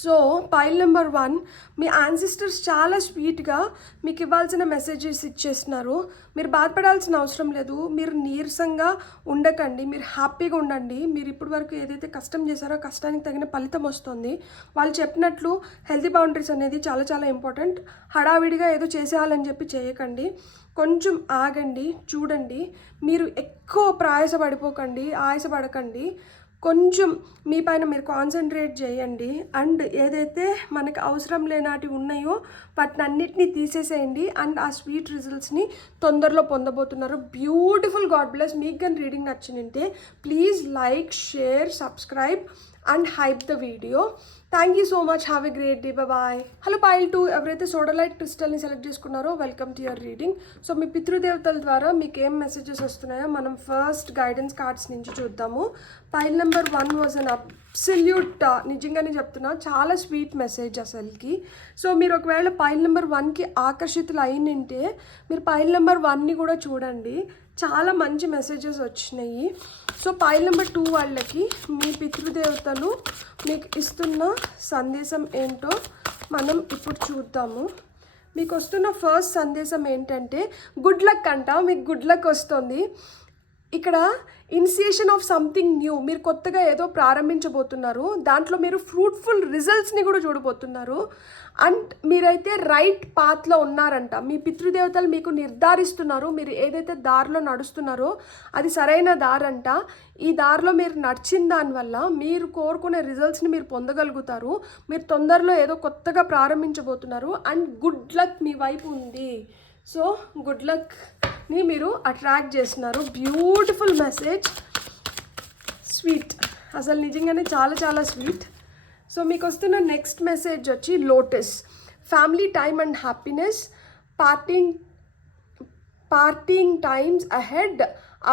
సో పైల్ నెంబర్ 1, మీ యాన్సిస్టర్స్ చాలా స్వీట్గా మీకు ఇవ్వాల్సిన మెసేజెస్ ఇచ్చేస్తున్నారు. మీరు బాధపడాల్సిన అవసరం లేదు. మీరు నీరసంగా ఉండకండి, మీరు హ్యాపీగా ఉండండి. మీరు ఇప్పటి వరకు ఏదైతే కష్టం చేశారో కష్టానికి తగిన ఫలితం వస్తుంది. వాళ్ళు చెప్పినట్లు హెల్తీ బౌండరీస్ అనేది చాలా చాలా ఇంపార్టెంట్. హడావిడిగా ఏదో చేసేయాలని చెప్పి చేయకండి. కొంచెం ఆగండి, చూడండి. మీరు ఎక్కువ ఆయాసపడకండి. కొంచెం మీ పైన మీరు కాన్సన్ట్రేట్ చేయండి. అండ్ ఏదైతే మనకి అవసరం లేనాటివి ఉన్నాయో వాటిని అన్నిటినీ తీసేసేయండి. అండ్ ఆ స్వీట్ రిజల్ట్స్ని తొందరలో పొందబోతున్నారు. బ్యూటిఫుల్. God bless. మీకు కానీ రీడింగ్ నచ్చిందంటే please like, share, subscribe and hype the video. Thank you so much. Have a great day. Bye. Hello pile 2, ఎవరైతే సోడలైట్ క్రిస్టల్ని సెలెక్ట్ చేసుకున్నారో welcome to your reading. So మీ పితృదేవతల ద్వారా మీకు ఏం మెసేజెస్ వస్తున్నాయో మనం ఫస్ట్ గైడెన్స్ కార్డ్స్ నుంచి చూద్దాము. Pile number 1 was an absolute, నిజంగానే చెప్తున్నా, చాలా స్వీట్ మెసేజ్ అసలుకి. సో మీరు ఒకవేళ పైల్ నెంబర్ 1కి ఆకర్షితులు అయినంటే మీరు పైల్ నెంబర్ 1ని కూడా చూడండి. చాలా మంచి మెసేజెస్ వచ్చినాయి. సో పైల్ నెంబర్ 2 వాళ్ళకి మీ పితృదేవతలు మీకు ఇస్తున్న సందేశం ఏంటో మనం ఇప్పుడు చూద్దాము. మీకు వస్తున్న ఫస్ట్ సందేశం ఏంటంటే గుడ్ లక్ అంట. మీకు గుడ్ లక్ వస్తుంది. ఇక్కడ ఇనిషియేషన్ ఆఫ్ సంథింగ్ న్యూ. మీరు కొత్తగా ఏదో ప్రారంభించబోతున్నారు. దాంట్లో మీరు ఫ్రూట్ఫుల్ రిజల్ట్స్ని కూడా చూడబోతున్నారు. అండ్ మీరైతే రైట్ పాత్లో ఉన్నారంట. మీ పితృదేవతలు మీకు నిర్ధారిస్తున్నారు మీరు ఏదైతే దారిలో నడుస్తున్నారో అది సరైన దారంట. ఈ దారిలో మీరు నడిచిన దానివల్ల మీరు కోరుకునే రిజల్ట్స్ని మీరు పొందగలుగుతారు. మీరు తొందరలో ఏదో కొత్తగా ప్రారంభించబోతున్నారు. అండ్ గుడ్ లక్ మీ వైపు ఉంది. సో గుడ్ లక్ని మీరు అట్రాక్ట్ చేస్తున్నారు. Beautiful message. స్వీట్, అసలు నిజంగానే చాలా చాలా స్వీట్. సో మీకు వస్తున్న నెక్స్ట్ మెసేజ్ వచ్చి lotus. Family time and happiness, parting times ahead,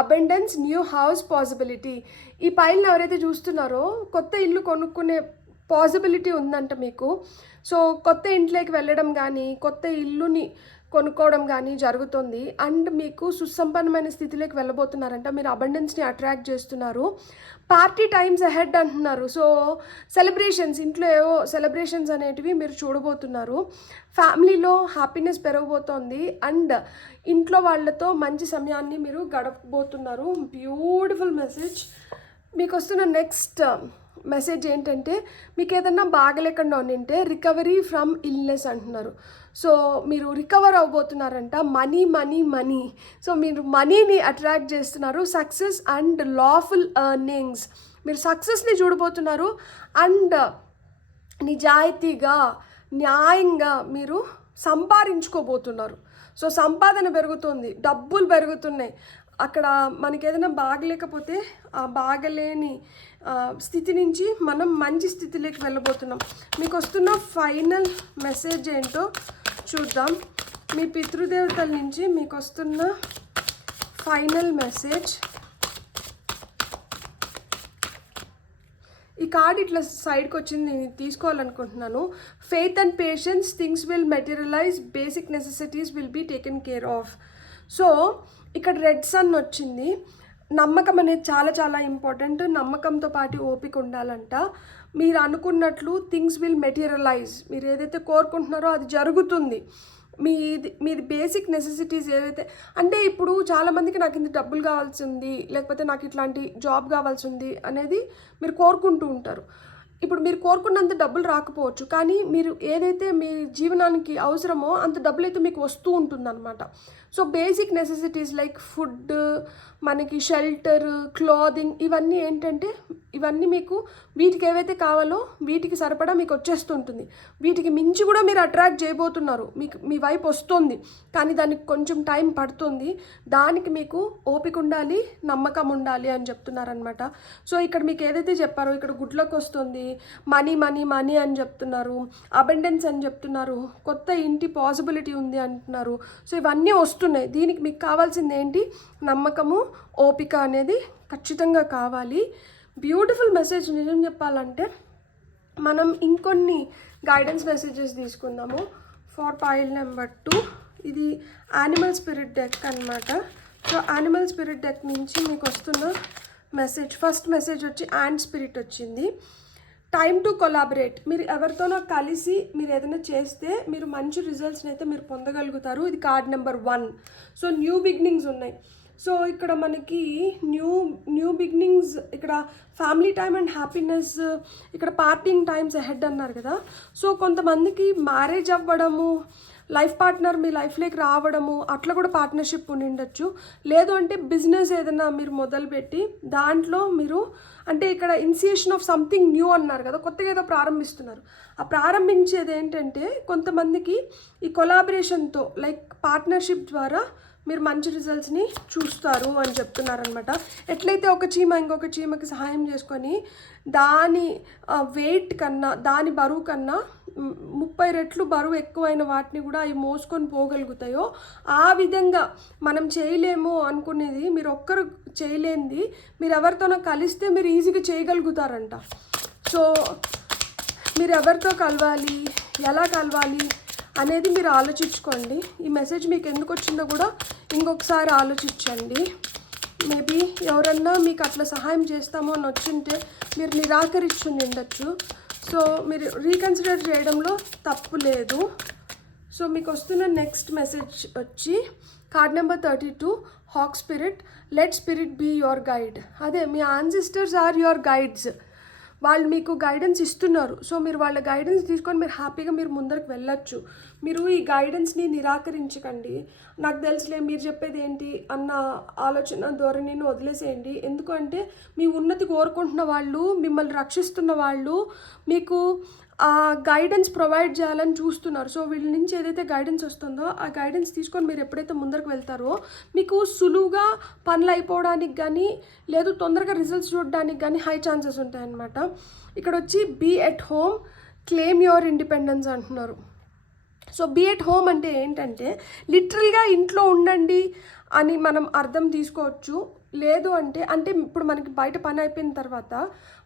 abundance, new house possibility. ఈ పైల్ని ఎవరైతే చూస్తున్నారో కొత్త ఇల్లు కొనుక్కునే పాసిబిలిటీ ఉందంట మీకు. సో కొత్త ఇంట్లోకి వెళ్ళడం కానీ, కొత్త ఇల్లుని కొనుక్కోవడం కానీ జరుగుతుంది. అండ్ మీకు సుసంపన్నమైన స్థితిలోకి వెళ్ళబోతున్నారంట. మీరు అబండెన్స్ని అట్రాక్ట్ చేస్తున్నారు. పార్టీ టైమ్స్ అహెడ్ అంటున్నారు. సో సెలబ్రేషన్స్, ఇంట్లో ఏవో సెలబ్రేషన్స్ అనేటివి మీరు చూడబోతున్నారు. ఫ్యామిలీలో హ్యాపీనెస్ పెరగబోతోంది. అండ్ ఇంట్లో వాళ్ళతో మంచి సమయాన్ని మీరు గడపబోతున్నారు. Beautiful message. మీకు వస్తున్న నెక్స్ట్ మెసేజ్ ఏంటంటే, మీకు ఏదన్నా బాగలేకుండా ఉండింటే రికవరీ ఫ్రమ్ ఇల్నెస్ అంటున్నారు. సో మీరు రికవర్ అవ్వబోతున్నారంట. Money money money. సో మీరు మనీని అట్రాక్ట్ చేస్తున్నారు. Success and lawful earnings. మీరు సక్సెస్ని చూడబోతున్నారు. అండ్ నిజాయితీగా న్యాయంగా మీరు సంపాదించుకోబోతున్నారు. సో సంపాదన పెరుగుతుంది, డబ్బులు పెరుగుతున్నాయి. అక్కడ మనకి ఏదైనా బాగలేకపోతే ఆ బాగలేని స్థితి నుంచి మనం మంచి స్థితిలోకి వెళ్ళబోతున్నాం. మీకు వస్తున్న ఫైనల్ మెసేజ్ ఏంటో చూద్దాం. మీ పితృదేవతల నుంచి మీకు వస్తున్న ఫైనల్ మెసేజ్. ఈ కార్డ్ ఇట్లా సైడ్కి వచ్చింది, నేను తీసుకోవాలనుకుంటున్నాను. Faith and patience, things will materialise, basic necessities will be taken care of. So ఇక్కడ రెడ్ సన్ వచ్చింది. నమ్మకం అనేది చాలా చాలా ఇంపార్టెంట్. నమ్మకంతో పాటు ఓపిక ఉండాలంట. మీరు అనుకున్నట్లు థింగ్స్ విల్ మెటీరియలైజ్. మీరు ఏదైతే కోరుకుంటున్నారో అది జరుగుతుంది. మీది బేసిక్ నెసెసిటీస్ ఏవైతే, అంటే ఇప్పుడు చాలామందికి నాకు ఇంత డబ్బులు కావాల్సి ఉంది, లేకపోతే నాకు ఇట్లాంటి జాబ్ కావాల్సి ఉంది అనేది మీరు కోరుకుంటూ ఉంటారు. ఇప్పుడు మీరు కోరుకున్నంత డబ్బులు రాకపోవచ్చు, కానీ మీరు ఏదైతే మీ జీవనానికి అవసరమో అంత డబ్బులు అయితే మీకు వస్తూ ఉంటుందన్నమాట. So basic necessities like food, మనకి షెల్టర్, క్లాదింగ్, ఇవన్నీ ఏంటంటే ఇవన్నీ మీకు వీటికి ఏవైతే కావాలో వీటికి సరిపడా మీకు వచ్చేస్తుంటుంది. వీటికి మించి కూడా మీరు అట్రాక్ట్ చేయబోతున్నారు. మీకు మీ వైపు వస్తుంది, కానీ దానికి కొంచెం టైం పడుతుంది. దానికి మీకు ఓపిక ఉండాలి, నమ్మకం ఉండాలి అని చెప్తున్నారనమాట. సో ఇక్కడ మీకు ఏదైతే చెప్పారో, ఇక్కడ గుడ్ లక్ వస్తుంది, మనీ మనీ మనీ అని చెప్తున్నారు, అబండెన్స్ అని చెప్తున్నారు, కొత్త ఇంటి పాసిబిలిటీ ఉంది అంటున్నారు. సో ఇవన్నీ వస్తున్నాయి. దీనికి మీకు కావాల్సింది ఏంటి? నమ్మకము, ఓపిక అనేది ఖచ్చితంగా కావాలి. Beautiful message. నిజం చెప్పాలంటే మనం ఇంకొన్ని గైడెన్స్ మెసేజెస్ తీసుకుందాము. ఫర్ పైల్ నెంబర్ 2, ఇది యానిమల్ స్పిరిట్ డెక్ అనమాట. సో యానిమల్ స్పిరిట్ డెక్ నుంచి మీకు వస్తున్న మెసేజ్, ఫస్ట్ మెసేజ్ వచ్చి యాంట్ స్పిరిట్ వచ్చింది. Time to collaborate. మీరు ఎవరితోనో కలిసి మీరు ఏదైనా చేస్తే మీరు మంచి రిజల్ట్స్ని అయితే మీరు పొందగలుగుతారు. ఇది card number 1. So new beginnings ఉన్నాయి. సో ఇక్కడ మనకి న్యూ బిగినింగ్స్, ఇక్కడ ఫ్యామిలీ టైమ్ అండ్ హ్యాపీనెస్, ఇక్కడ పార్టింగ్ టైమ్స్ అహెడ్ అన్నారు కదా. సో కొంతమందికి మ్యారేజ్ అవ్వడము, లైఫ్ పార్ట్నర్ మీ లైఫ్లోకి రావడము, అట్లా కూడా పార్ట్నర్షిప్ ఉండిండొచ్చు. లేదు అంటే బిజినెస్ ఏదైనా మీరు మొదలుపెట్టి దాంట్లో మీరు, అంటే ఇక్కడ ఇనిషియేషన్ ఆఫ్ సంథింగ్ న్యూ అన్నారు కదా, కొత్తగా ఏదో ప్రారంభిస్తున్నారు. ఆ ప్రారంభించేది ఏంటంటే కొంతమందికి ఈ కొలాబరేషన్తో లైక్ పార్ట్నర్షిప్ ద్వారా మీరు మంచి రిజల్ట్స్ని చూస్తారు అని చెప్తున్నారనమాట. ఎట్లయితే ఒక చీమ ఇంకొక చీమకి సహాయం చేసుకొని దాని వెయిట్ కన్నా, దాని బరువు కన్నా 30 రెట్లు బరువు ఎక్కువైన వాటిని కూడా అవి మోసుకొని పోగలుగుతాయో, ఆ విధంగా మనం చేయలేము అనుకునేది, మీరు ఒక్కరు చేయలేనిది మీరు ఎవరితోనో కలిస్తే మీరు ఈజీగా చేయగలుగుతారంట. సో మీరు ఎవరితో కలవాలి, ఎలా కలవాలి అనేది మీరు ఆలోచించుకోండి. ఈ మెసేజ్ మీకు ఎందుకు వచ్చిందో కూడా ఇంకొకసారి ఆలోచించండి. మేబీ ఎవరన్నా మీకు అట్లా సహాయం చేస్తామో అని వచ్చింటే మీరు నిరాకరించుని ఉండొచ్చు. సో మీరు రీకన్సిడర్ చేయడంలో తప్పు లేదు. సో మీకు వస్తున్న నెక్స్ట్ మెసేజ్ వచ్చి card number 32, hawk spirit. Let spirit be your guide. అదే మీ యాన్సిస్టర్స్ ఆర్ యువర్ గైడ్స్. వాళ్ళు మీకు గైడెన్స్ ఇస్తున్నారు. సో మీరు వాళ్ళ గైడెన్స్ తీసుకొని మీరు హ్యాపీగా మీరు ముందరికి వెళ్ళొచ్చు. మీరు ఈ గైడెన్స్ని నిరాకరించకండి. నాకు తెలుసులే మీరు చెప్పేది ఏంటి అన్న ఆలోచన ధోరణిని వదిలేసేయండి. ఎందుకంటే మీ ఉన్నతి కోరుకుంటున్న వాళ్ళు, మిమ్మల్ని రక్షిస్తున్న వాళ్ళు మీకు ఆ గైడెన్స్ ప్రొవైడ్ చేయాలని చూస్తున్నారు. సో వీళ్ళ నుంచి ఏదైతే గైడెన్స్ వస్తుందో ఆ గైడెన్స్ తీసుకొని మీరు ఎప్పుడైతే ముందరకు వెళ్తారో మీకు సులువుగా పనులు అయిపోవడానికి కానీ, లేదు తొందరగా రిజల్ట్స్ చూడడానికి కానీ హై ఛాన్సెస్ ఉంటాయన్నమాట. ఇక్కడ వచ్చి be at home, claim your independence అంటున్నారు. సో బీ ఎట్ హోమ్ అంటే ఏంటంటే లిటరల్గా ఇంట్లో ఉండండి అని మనం అర్థం తీసుకోవచ్చు. లేదు అంటే అంటే ఇప్పుడు మనకి బయట పని అయిపోయిన తర్వాత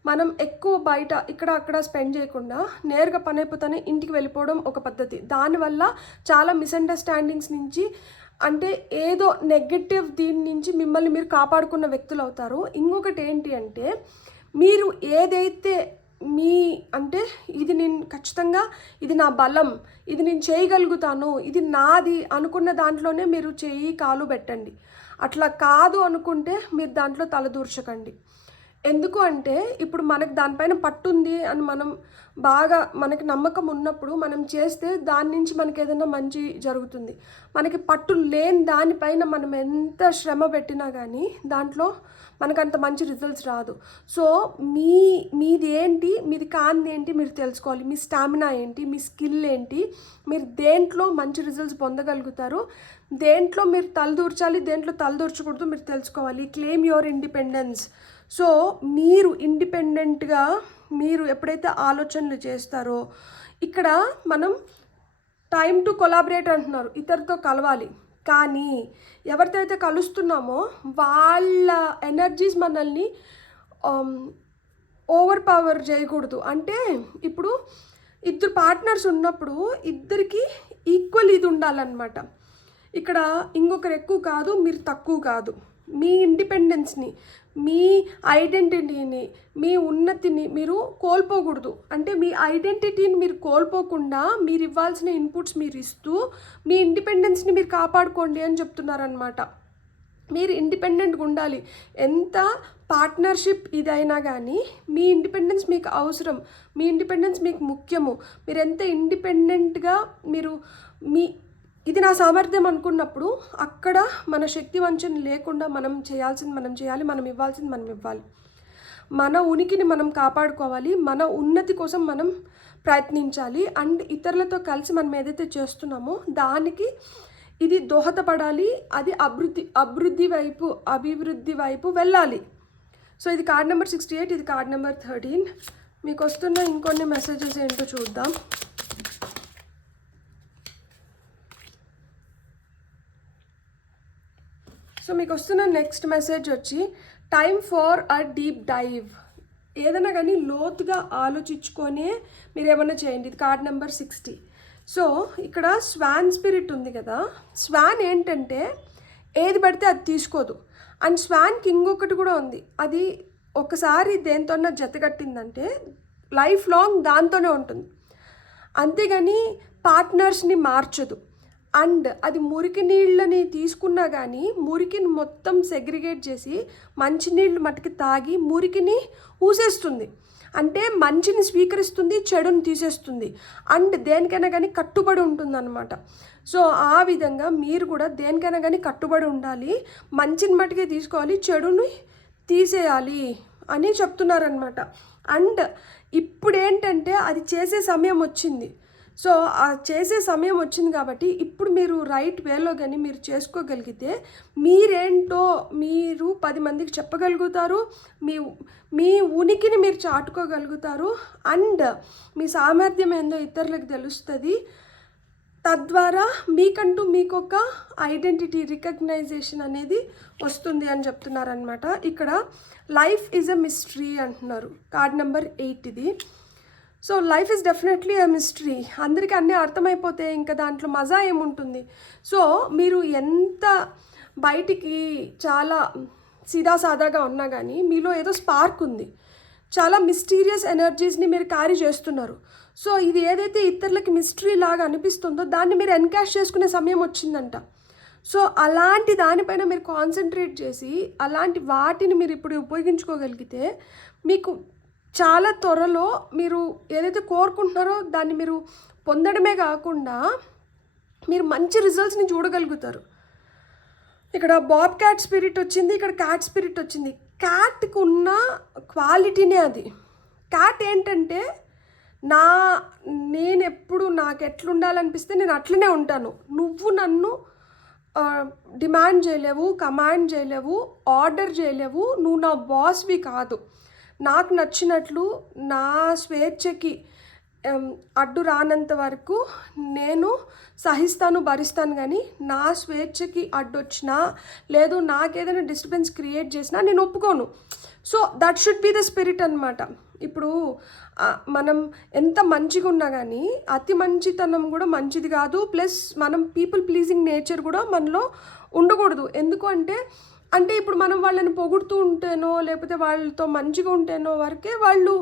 మనం ఎక్కువ బయట ఇక్కడ అక్కడ స్పెండ్ చేయకుండా నేరుగా పని అయిపోతానే ఇంటికి వెళ్ళిపోవడం ఒక పద్ధతి. దానివల్ల చాలా మిస్అండర్స్టాండింగ్స్ నుంచి అంటే ఏదో నెగటివ్ దీని నుంచి మిమ్మల్ని మీరు కాపాడుకున్న వ్యక్తులు అవుతారు. ఇంకొకటి ఏంటి అంటే మీరు ఏదైతే మీ అంటే ఇది నేను ఖచ్చితంగా ఇది నా బలం, ఇది నేను చేయగలుగుతాను, ఇది నాది అనుకున్న దాంట్లోనే మీరు చేయి కాలు పెట్టండి. అట్లా కాదు అనుకుంటే మీరు దాంట్లో తలదూర్చకండి. ఎందుకు అంటే ఇప్పుడు మనకు దానిపైన పట్టుంది అని మనం బాగా మనకి నమ్మకం ఉన్నప్పుడు మనం చేస్తే దాని నుంచి మనకి ఏదైనా మంచి జరుగుతుంది. మనకి పట్టు లేని దానిపైన మనం ఎంత శ్రమ పెట్టినా కానీ దాంట్లో మనకు అంత మంచి రిజల్ట్స్ రాదు. సో మీది ఏంటి, మీది కానిది ఏంటి మీరు తెలుసుకోవాలి. మీ స్టామినా ఏంటి, మీ స్కిల్ ఏంటి, మీరు దేంట్లో మంచి రిజల్ట్స్ పొందగలుగుతారు, దేంట్లో మీరు తలదూర్చాలి, దేంట్లో తలదూర్చకూడదు మీరు తెలుసుకోవాలి. Claim your independence. సో మీరు ఇండిపెండెంట్గా మీరు ఎప్పుడైతే ఆలోచనలు చేస్తారో ఇక్కడ మనం టైం టు కొలాబరేట్ అంటున్నారు, ఇతరుతో కలవాలి. కానీ ఎవరితో అయితే కలుస్తున్నామో వాళ్ళ ఎనర్జీస్ మనల్ని ఓవర్ పవర్ చేయకూడదు. అంటే ఇప్పుడు ఇద్దరు పార్ట్నర్స్ ఉన్నప్పుడు ఇద్దరికి ఈక్వల్ ఇది ఉండాలన్నమాట. ఇక్కడ ఇంకొకరు ఎక్కువ కాదు, మీరు తక్కువ కాదు. మీ ఇండిపెండెన్స్ని, మీ ఐడెంటిటీని, మీ ఉన్నతిని మీరు కోల్పోకూడదు. అంటే మీ ఐడెంటిటీని మీరు కోల్పోకుండా మీరు ఇవ్వాల్సిన ఇన్పుట్స్ మీరు ఇస్తూ మీ ఇండిపెండెన్స్ని మీరు కాపాడుకోండి అని చెప్తున్నారనమాట. మీరు ఇండిపెండెంట్గా ఉండాలి. ఎంత పార్ట్నర్షిప్ ఇదైనా కానీ మీ ఇండిపెండెన్స్ మీకు అవసరం, మీ ఇండిపెండెన్స్ మీకు ముఖ్యము. మీరు ఎంత ఇండిపెండెంట్గా మీరు ఇది నా సామర్థ్యం అనుకున్నప్పుడు అక్కడ మన శక్తి వంచన లేకుండా మనం చేయాల్సింది మనం చేయాలి, మనం ఇవ్వాల్సింది మనం ఇవ్వాలి. మన ఉనికిని మనం కాపాడుకోవాలి, మన ఉన్నతి కోసం మనం ప్రయత్నించాలి. అండ్ ఇతరులతో కలిసి మనం ఏదైతే చేస్తున్నామో దానికి ఇది దోహదపడాలి, అది అభివృద్ధి వైపు వెళ్ళాలి. సో ఇది కార్డ్ నెంబర్ 68, ఇది కార్డ్ నెంబర్ 13. మీకు వస్తున్న ఇంకొన్ని మెసేజెస్ ఏంటో చూద్దాం. సో మీకు వస్తున్న నెక్స్ట్ మెసేజ్ వచ్చి time for a deep dive. ఏదైనా కానీ లోతుగా ఆలోచించుకొనే మీరు ఏమైనా చేయండి. ఇది కార్డ్ నెంబర్ 60. సో ఇక్కడ స్వాన్ స్పిరిట్ ఉంది కదా, స్వాన్ ఏంటంటే ఏది పడితే అది తీసుకోదు. అండ్ స్వాన్కి ఇంకొకటి కూడా ఉంది, అది ఒకసారి దేంతోన్నా జతగట్టిందంటే లైఫ్ లాంగ్ దాంతోనే ఉంటుంది, అంతేగాని పార్ట్నర్స్ని మార్చదు. అండ్ అది మురికి నీళ్ళని తీసుకున్నా కానీ మురికిని మొత్తం సెగ్రిగేట్ చేసి మంచినీళ్ళు మట్టుకి తాగి మురికిని ఊసేస్తుంది. అంటే మంచిని స్వీకరిస్తుంది, చెడుని తీసేస్తుంది. అండ్ దేనికైనా కానీ కట్టుబడి ఉంటుందన్నమాట. సో ఆ విధంగా మీరు కూడా దేనికైనా కానీ కట్టుబడి ఉండాలి, మంచిని మట్టుకే తీసుకోవాలి, చెడుని తీసేయాలి అని చెప్తున్నారనమాట. అండ్ ఇప్పుడు ఏంటంటే అది చేసే సమయం వచ్చింది. సో ఆ చేసే సమయం వచ్చింది కాబట్టి ఇప్పుడు మీరు రైట్ వేలో కానీ మీరు చేసుకోగలిగితే మీరేంటో మీరు 10 మందికి చెప్పగలుగుతారు, మీ ఉనికిని మీరు చాటుకోగలుగుతారు. అండ్ మీ సామర్థ్యం ఏందో ఇతరులకు తెలుస్తుంది. తద్వారా మీకంటూ మీకు ఒక ఐడెంటిటీ రికగ్నైజేషన్ అనేది వస్తుంది అని చెప్తున్నారనమాట. ఇక్కడ లైఫ్ ఈజ్ అ మిస్టరీ అంటున్నారు. కార్డ్ నెంబర్ 8 ఇది. So life is definitely a mystery. అందరికీ అన్నీ అర్థమైపోతే ఇంకా దాంట్లో మజా ఏముంటుంది. సో మీరు ఎంత బయటికి చాలా సీదాసాదాగా ఉన్నా కానీ మీలో ఏదో స్పార్క్ ఉంది, చాలా మిస్టీరియస్ ఎనర్జీస్ని మీరు క్యారీ చేస్తున్నారు. సో ఇది ఏదైతే ఇతరులకి మిస్టరీ లాగా అనిపిస్తుందో దాన్ని మీరు ఎన్కాష్ చేసుకునే సమయం వచ్చిందంట. సో అలాంటి దానిపైన మీరు కాన్సన్ట్రేట్ చేసి అలాంటి వాటిని మీరు ఇప్పుడు ఉపయోగించుకోగలిగితే మీకు చాలా త్వరలో మీరు ఏదైతే కోరుకుంటున్నారో దాన్ని మీరు పొందడమే కాకుండా మీరు మంచి రిజల్ట్స్ని చూడగలుగుతారు. ఇక్కడ బాబ్ క్యాట్ స్పిరిట్ వచ్చింది, ఇక్కడ క్యాట్ స్పిరిట్ వచ్చింది. క్యాట్కి ఉన్న క్వాలిటీనే అది. క్యాట్ ఏంటంటే నేను ఎప్పుడు నాకు ఎట్లుండాలనిపిస్తే నేను అట్లనే ఉంటాను, నువ్వు నన్ను డిమాండ్ చేయలేవు, కమాండ్ చేయలేవు, ఆర్డర్ చేయలేవు, నువ్వు నా బాస్వి కాదు, నాకు నచ్చినట్లు నా స్వేచ్ఛకి అడ్డు రానంత వరకు నేను సహిస్తాను, భరిస్తాను. కానీ నా స్వేచ్ఛకి అడ్డొచ్చినా లేదు నాకేదైనా డిస్టర్బెన్స్ క్రియేట్ చేసినా నేను ఒప్పుకోను. So that should be the spirit అనమాట. ఇప్పుడు మనం ఎంత మంచిగా ఉన్నా కానీ అతి మంచితనం కూడా మంచిది కాదు. ప్లస్ మనం పీపుల్ ప్లీజింగ్ నేచర్ కూడా మనలో ఉండకూడదు. ఎందుకు అంటే ఇప్పుడు మనం వాళ్ళని పొగుడుతూ ఉంటేనో లేకపోతే వాళ్ళతో మంచిగా ఉంటేనో వరకే వాళ్ళు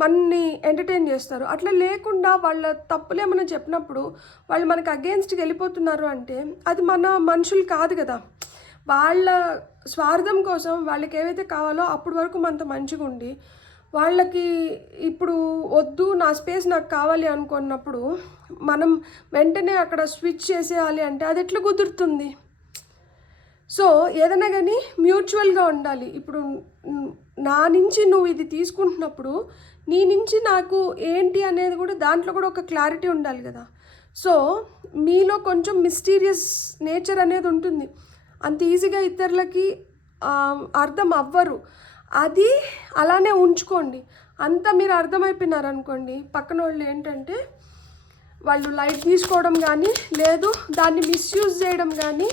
మనని ఎంటర్టైన్ చేస్తారు. అట్లా లేకుండా వాళ్ళ తప్పులు ఏమైనా చెప్పినప్పుడు వాళ్ళు మనకు అగెయిన్స్ట్కి వెళ్ళిపోతున్నారు అంటే అది మన మనుషులు కాదు కదా. వాళ్ళ స్వార్థం కోసం వాళ్ళకి ఏవైతే కావాలో అప్పటి వరకు మనతో మంచిగా ఉండి వాళ్ళకి ఇప్పుడు వద్దు, నా స్పేస్ నాకు కావాలి అనుకున్నప్పుడు మనం వెంటనే అక్కడ స్విచ్ చేసేయాలి అంటే అది ఎట్లా కుదురుతుంది? సో ఏదైనా కానీ మ్యూచువల్గా ఉండాలి. ఇప్పుడు నా నుంచి నువ్వు ఇది తీసుకుంటున్నప్పుడు నీ నుంచి నాకు ఏంటి అనేది కూడా దాంట్లో కూడా ఒక క్లారిటీ ఉండాలి కదా. సో మీలో కొంచెం మిస్టీరియస్ నేచర్ అనేది ఉంటుంది. అంత ఈజీగా ఇతరులకి అర్థం అవ్వరు. అది అలానే ఉంచుకోండి. అంతా మీరు అర్థమైపోయినారనుకోండి, పక్కన వాళ్ళు ఏంటంటే వాళ్ళు లైట్ తీసుకోవడం కానీ లేదు దాన్ని మిస్యూజ్ చేయడం కానీ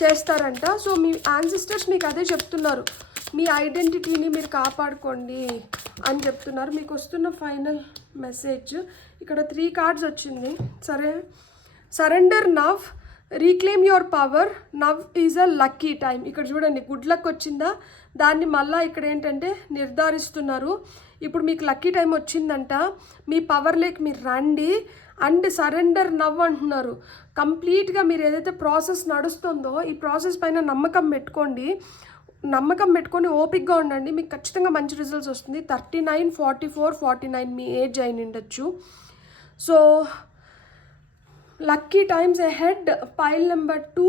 చేస్తారంట. సో మీ యాన్సిస్టర్స్ మీకు అదే చెప్తున్నారు, మీ ఐడెంటిటీని మీరు కాపాడుకోండి అని చెప్తున్నారు. మీకు వస్తున్న ఫైనల్ మెసేజ్ ఇక్కడ 3 కార్డ్స్ వచ్చింది. Surrender now, reclaim your power, now is a lucky time. ఇక్కడ చూడండి గుడ్ లక్ వచ్చిందా, దాన్ని మళ్ళీ ఇక్కడ ఏంటంటే నిర్ధారిస్తున్నారు. ఇప్పుడు మీకు లక్కీ టైం వచ్చిందంట, మీ పవర్లోకి మీరు రండి అండ్ సరెండర్ నవ్ అంటున్నారు. కంప్లీట్గా మీరు ఏదైతే ప్రాసెస్ నడుస్తుందో ఈ ప్రాసెస్ పైన నమ్మకం పెట్టుకొని ఓపిక్గా ఉండండి. మీకు ఖచ్చితంగా మంచి రిజల్ట్స్ వస్తుంది. 39, 44, 49 మీ ఏజ్ అయిన ఉండొచ్చు. So lucky times ahead. Pile number 2,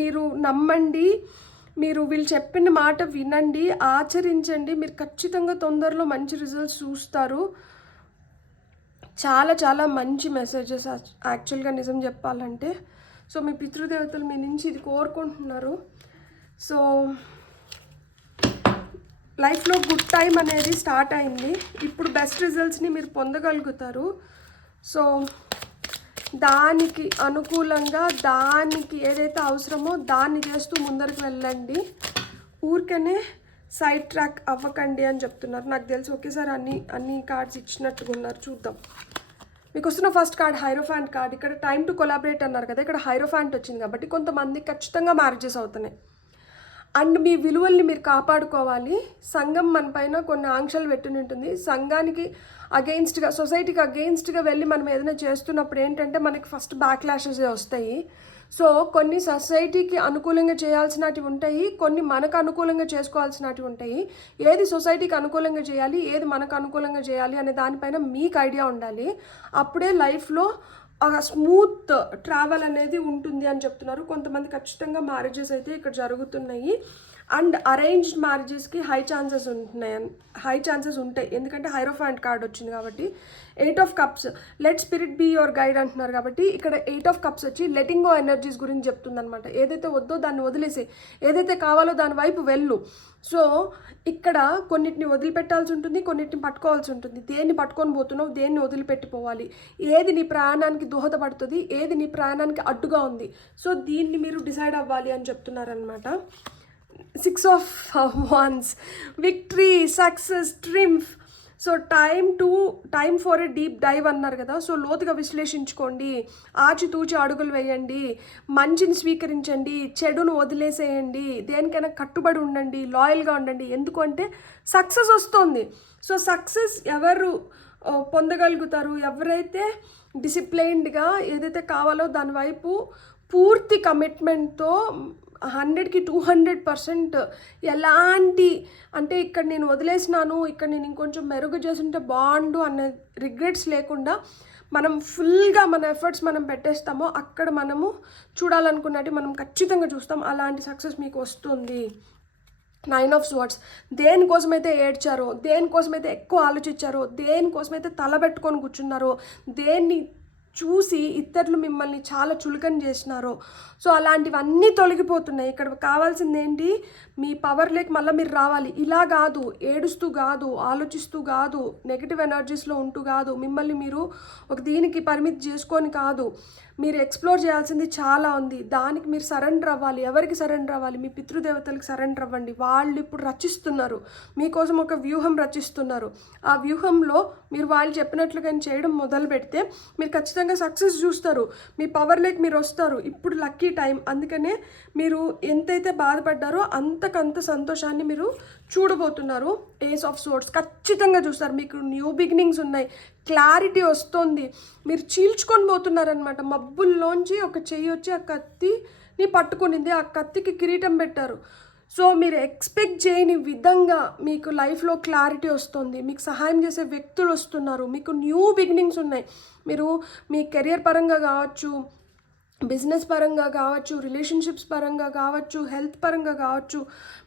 మీరు నమ్మండి, మీరు వీళ్ళు చెప్పిన మాట వినండి, ఆచరించండి. మీరు ఖచ్చితంగా తొందరలో మంచి రిజల్ట్స్ చూస్తారు. చాలా చాలా మంచి మెసేజెస్ యాక్చువల్గా నిజం చెప్పాలంటే. సో మీ పితృదేవతలు మీ నుంచి ఇది కోరుకుంటున్నారు. సో లైఫ్లో గుడ్ టైం అనేది స్టార్ట్ అయింది. ఇప్పుడు బెస్ట్ రిజల్ట్స్ని మీరు పొందగలుగుతారు. సో దానికి అనుకూలంగా దానికి ఏదైతే అవసరమో దాన్ని చేస్తూ ముందరికి వెళ్ళండి. ఊరికనే సైడ్ ట్రాక్ అవ్వకండి అని చెప్తున్నారు. నాకు తెలిసి ఒకేసారి అన్ని కార్డ్స్ ఇచ్చినట్టుగా ఉన్నారు. చూద్దాం. మీకు వస్తున్న ఫస్ట్ కార్డ్ హైరోఫాంట్ కార్డ్. ఇక్కడ టైం టు కొలాబరేట్ అన్నారు కదా, ఇక్కడ హైరోఫాంట్ వచ్చింది కాబట్టి కొంతమంది ఖచ్చితంగా మ్యారేజెస్ అవుతున్నాయి. అండ్ మీ విలువల్ని మీరు కాపాడుకోవాలి. సంఘం మన పైన కొన్ని ఆంక్షలు పెట్టుని ఉంటుంది. సంఘానికి అగెయిన్స్ట్గా, సొసైటీకి అగెయిన్స్ట్గా వెళ్ళి మనం ఏదైనా చేస్తున్నప్పుడు ఏంటంటే మనకి ఫస్ట్ బ్యాక్లాషెస్ వస్తాయి. సో కొన్ని సొసైటీకి అనుకూలంగా చేయాల్సినవి ఉంటాయి, కొన్ని మనకు అనుకూలంగా చేసుకోవాల్సినవి ఉంటాయి. ఏది సొసైటీకి అనుకూలంగా చేయాలి, ఏది మనకు అనుకూలంగా చేయాలి అనే దానిపైన మీకు ఐడియా ఉండాలి. అప్పుడే లైఫ్లో స్మూత్ ట్రావెల్ అనేది ఉంటుంది అని చెప్తున్నారు. కొంతమంది ఖచ్చితంగా మ్యారేజెస్ అయితే ఇక్కడ జరుగుతున్నాయి. అండ్ అరేంజ్డ్ మ్యారేజెస్కి హై ఛాన్సెస్ ఉంటాయి. ఎందుకంటే హైరోఫాంట్ కార్డ్ వచ్చింది కాబట్టి. 8 of cups, let spirit be your guide అంటున్నారు కాబట్టి ఇక్కడ 8 ఆఫ్ కప్స్ వచ్చి లెటింగ్ గో ఎనర్జీస్ గురించి చెప్తుందనమాట. ఏదైతే వద్దో దాన్ని వదిలేసి ఏదైతే కావాలో దాని వైపు వెళ్ళు. సో ఇక్కడ కొన్నిటిని వదిలిపెట్టాల్సి ఉంటుంది, కొన్నిటిని పట్టుకోవాల్సి ఉంటుంది. దేన్ని పట్టుకొని పోతున్నావు, దేన్ని వదిలిపెట్టిపోవాలి, ఏది నీ ప్రయాణానికి దోహదపడుతుంది, ఏది నీ ప్రయాణానికి అడ్డుగా ఉంది. సో దీన్ని మీరు డిసైడ్ అవ్వాలి అని చెప్తున్నారనమాట. 6 of wands, victory, success, triumph. So time for a deep dive అన్నారు కదా. సో లోతుగా విశ్లేషించుకోండి, ఆచితూచి అడుగులు వేయండి, మంచిని స్వీకరించండి, చెడును వదిలేసేయండి, దేనికైనా కట్టుబడి ఉండండి, లాయల్గా ఉండండి. ఎందుకంటే సక్సెస్ వస్తుంది. సో సక్సెస్ ఎవరు పొందగలుగుతారు? ఎవరైతే డిసిప్లైన్డ్గా ఏదైతే కావాలో దాని వైపు పూర్తి కమిట్మెంట్తో 100కి 200% ఎలాంటి అంటే ఇక్కడ నేను వదిలేసినాను, ఇక్కడ నేను ఇంకొంచెం మెరుగు చేస్తుంటే బాగుండు అనే రిగ్రెట్స్ లేకుండా మనం ఫుల్గా మన ఎఫర్ట్స్ మనం పెట్టేస్తామో అక్కడ మనము చూడాలనుకున్నట్టు మనం ఖచ్చితంగా చూస్తాం. అలాంటి సక్సెస్ మీకు వస్తుంది. 9 ఆఫ్ స్వర్డ్స్. దేనికోసమైతే ఏడ్చారో, దేనికోసమైతే ఎక్కువ ఆలోచించారో, దేనికోసమైతే తల పెట్టుకొని కూర్చున్నారో, దేన్ని చూసి ఇతరులు మిమ్మల్ని చాలా చులకన చేసినారో, సో అలాంటివన్నీ తొలగిపోతున్నాయి. ఇక్కడ కావాల్సింది ఏంటి, మీ పవర్ లేక మళ్ళీ మీరు రావాలి. ఇలా కాదు, ఏడుస్తూ కాదు, ఆలోచిస్తూ కాదు, నెగిటివ్ ఎనర్జీస్లో ఉంటూ కాదు, మిమ్మల్ని మీరు ఒక దీనికి పరిమితి చేసుకొని కాదు, మీరు ఎక్స్ప్లోర్ చేయాల్సింది చాలా ఉంది. దానికి మీరు సరెండర్ అవ్వాలి. ఎవరికి సరెండర్ అవ్వాలి? మీ పితృదేవతలకు సరెండర్ అవ్వండి. వాళ్ళు ఇప్పుడు రచిస్తున్నారు, మీకోసం ఒక వ్యూహం రచిస్తున్నారు. ఆ వ్యూహంలో మీరు వాళ్ళు చెప్పినట్లుగా చేయడం మొదలు పెడితే మీరు ఖచ్చితంగా సక్సెస్ చూస్తారు. మీ పవర్ లేక మీరు వస్తారు. ఇప్పుడు లక్కీ టైం. అందుకనే మీరు ఎంతైతే బాధపడ్డారో అంతకంత సంతోషాన్ని మీరు చూడబోతున్నారు. ఏస్ ఆఫ్ సోర్డ్స్ ఖచ్చితంగా చూస్తారు. మీకు న్యూ బిగినింగ్స్ ఉన్నాయి, క్లారిటీ వస్తుంది. మీరు చీల్చుకొని పోతున్నారనమాట. మబ్బుల్లోంచి ఒక చెయ్యి వచ్చి ఆ కత్తిని పట్టుకునింది, ఆ కత్తికి కిరీటం పెట్టారు. సో మీరు ఎక్స్పెక్ట్ చేయని విధంగా మీకు లైఫ్లో క్లారిటీ వస్తుంది. మీకు సహాయం చేసే వ్యక్తులు వస్తున్నారు. మీకు న్యూ బిగినింగ్స్ ఉన్నాయి. మీరు మీ కెరియర్ పరంగా కావచ్చు, బిజినెస్ పరంగా కావచ్చు, రిలేషన్షిప్స్ పరంగా కావచ్చు, హెల్త్ పరంగా కావచ్చు,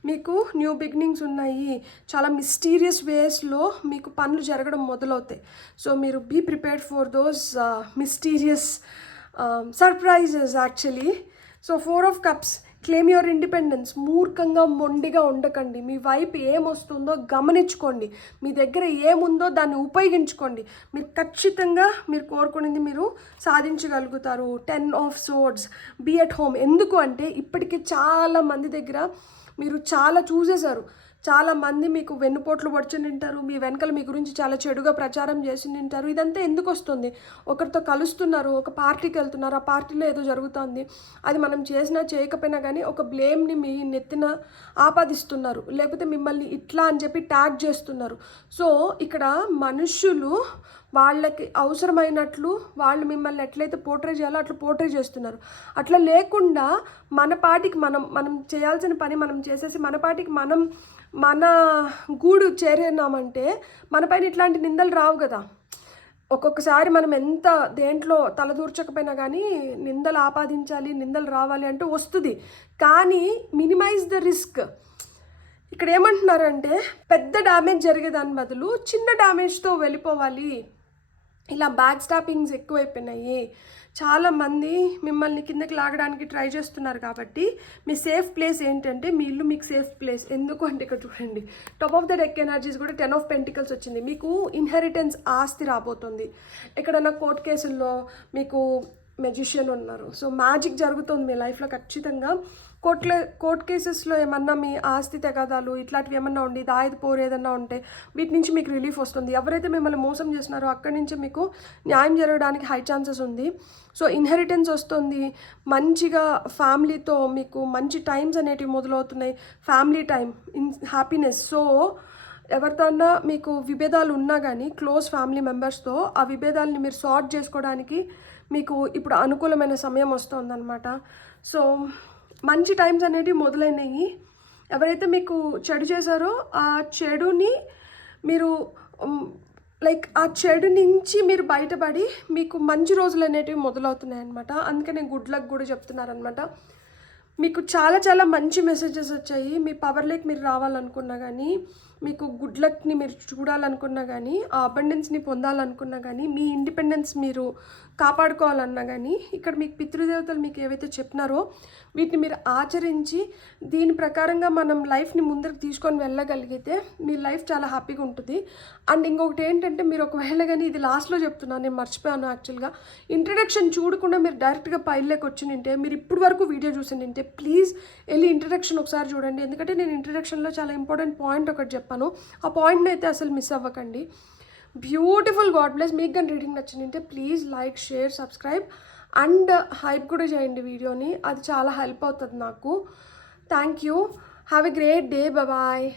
మీకు న్యూ బిగినింగ్స్ ఉన్నాయి. చాలా మిస్టీరియస్ వేస్లో మీకు పనులు జరగడం మొదలవుతాయి. సో మీరు be prepared for those mysterious surprises actually. So 4 of Cups, claim your independence. మూర్ఖంగా మొండిగా ఉండకండి. మీ వైపు ఏమొస్తుందో గమనించుకోండి. మీ దగ్గర ఏముందో దాన్ని ఉపయోగించుకోండి. మీరు ఖచ్చితంగా మీరు కోరుకునేది మీరు సాధించగలుగుతారు. 10 of Swords, be at home. ఎందుకు అంటే ఇప్పటికీ చాలా మంది దగ్గర మీరు చాలా చూసేశారు. చాలామంది మీకు వెన్నుపోట్లు పొడిచి నింటారు, మీ వెనకలు మీ గురించి చాలా చెడుగా ప్రచారం చేసి నింటారు. ఇదంతా ఎందుకు వస్తుంది? ఒకరితో కలుస్తున్నారు, ఒక పార్టీకి వెళ్తున్నారు, ఆ పార్టీలో ఏదో జరుగుతుంది, అది మనం చేసినా చేయకపోయినా కానీ ఒక బ్లేమ్ని మీ నెత్తిన ఆపాదిస్తున్నారు, లేకపోతే మిమ్మల్ని ఇట్లా అని చెప్పి ట్యాగ్ చేస్తున్నారు. సో ఇక్కడ మనుషులు వాళ్ళకి అవసరమైనట్లు వాళ్ళు మిమ్మల్ని ఎట్లయితే పోర్ట్రే చేయాలో అట్లా పోర్ట్రే చేస్తున్నారు. అట్లా లేకుండా మన పాటికి మనం చేయాల్సిన పని మనం చేసేసి మన పాటికి మన గూడు చేరేనామంటే మన పైన ఇట్లాంటి నిందలు రావు కదా. ఒక్కొక్కసారి మనం ఎంత దేంట్లో తలదూర్చకపోయినా కానీ నిందలు ఆపాదించాలి, నిందలు రావాలి అంటే వస్తుంది. కానీ మినిమైజ్ ద రిస్క్. ఇక్కడ ఏమంటున్నారంటే పెద్ద డ్యామేజ్ జరిగేదాని బదులు చిన్న డ్యామేజ్తో వెళ్ళిపోవాలి. ఇలా బ్యాక్ స్టాపింగ్స్ ఎక్కువైపోయినాయి. చాలామంది మిమ్మల్ని కిందకి లాగడానికి ట్రై చేస్తున్నారు. కాబట్టి మీ సేఫ్ ప్లేస్ ఏంటంటే మీ ఇల్లు మీకు సేఫ్ ప్లేస్. ఎందుకు అంటే ఇక్కడ చూడండి, top of the deck energies కూడా 10 of Pentacles వచ్చింది. మీకు ఇన్హెరిటెన్స్ ఆస్తి రాబోతుంది. ఎక్కడన్నా కోర్ట్ కేసుల్లో మీకు మెజిషియన్ ఉన్నారు. సో మ్యాజిక్ జరుగుతుంది మీ లైఫ్లో ఖచ్చితంగా. కోర్ట్ కేసెస్లో ఏమన్నా మీ ఆస్తి తగాదాలు ఇట్లాంటివి ఏమన్నా ఉండి దాయదు పోరు ఏదన్నా ఉంటే వీటి నుంచి మీకు రిలీఫ్ వస్తుంది. ఎవరైతే మిమ్మల్ని మోసం చేస్తున్నారో అక్కడి నుంచి మీకు న్యాయం జరగడానికి హై ఛాన్సెస్ ఉంది. సో ఇన్హెరిటెన్స్ వస్తుంది. మంచిగా ఫ్యామిలీతో మీకు మంచి టైమ్స్ అనేటివి మొదలవుతున్నాయి. Family time, happiness. సో ఎవరితోన్నా మీకు విభేదాలు ఉన్నా కానీ క్లోజ్ ఫ్యామిలీ మెంబర్స్తో ఆ విభేదాలని మీరు సార్ట్ చేసుకోవడానికి మీకు ఇప్పుడు అనుకూలమైన సమయం వస్తుందన్నమాట. సో మంచి టైమ్స్ అనేటివి మొదలైనవి. ఎవరైతే మీకు చెడు చేశారో ఆ చెడుని మీరు లైక్ ఆ చెడు నుంచి మీరు బయటపడి మీకు మంచి రోజులు అనేటివి మొదలవుతున్నాయి అనమాట. అందుకనే గుడ్ లక్ కూడా చెప్తున్నారనమాట. మీకు చాలా చాలా మంచి మెసేజెస్ వచ్చాయి. మీ పవర్ లేక్ మీరు రావాలనుకున్నా కానీ, మీకు గుడ్ లక్ని మీరు చూడాలనుకున్నా కానీ, ఆ అబండెన్స్ని పొందాలనుకున్నా కానీ, మీ ఇండిపెండెన్స్ మీరు కాపాడుకోవాలన్నా కానీ, ఇక్కడ మీకు పితృదేవతలు మీకు ఏవైతే చెప్పినారో వీటిని మీరు ఆచరించి దీని ప్రకారంగా మనం లైఫ్ని ముందరకు తీసుకొని వెళ్ళగలిగితే మీ లైఫ్ చాలా హ్యాపీగా ఉంటుంది. అండ్ ఇంకొకటి ఏంటంటే, మీరు ఒకవేళ కానీ ఇది లాస్ట్లో చెప్తున్నాను, నేను మర్చిపోయాను యాక్చువల్గా, ఇంట్రడక్షన్ చూడకుండా మీరు డైరెక్ట్గా పైల్లోకి వచ్చి నింటే, మీరు ఇప్పుడు వరకు వీడియో చూసి నింటే ప్లీజ్ వెళ్ళి ఇంట్రడక్షన్ ఒకసారి చూడండి. ఎందుకంటే నేను ఇంట్రడక్షన్లో చాలా ఇంపార్టెంట్ పాయింట్ ఒకటి చెప్పాను. ఆ పాయింట్ని అయితే అసలు మిస్ అవ్వకండి. బ్యూటిఫుల్. God bless. మీకు కానీ రీడింగ్ నచ్చిందంటే please like, share, subscribe and hype కూడా చేయండి వీడియోని. అది చాలా హెల్ప్ అవుతుంది నాకు. Thank you. Have a great day. Bye.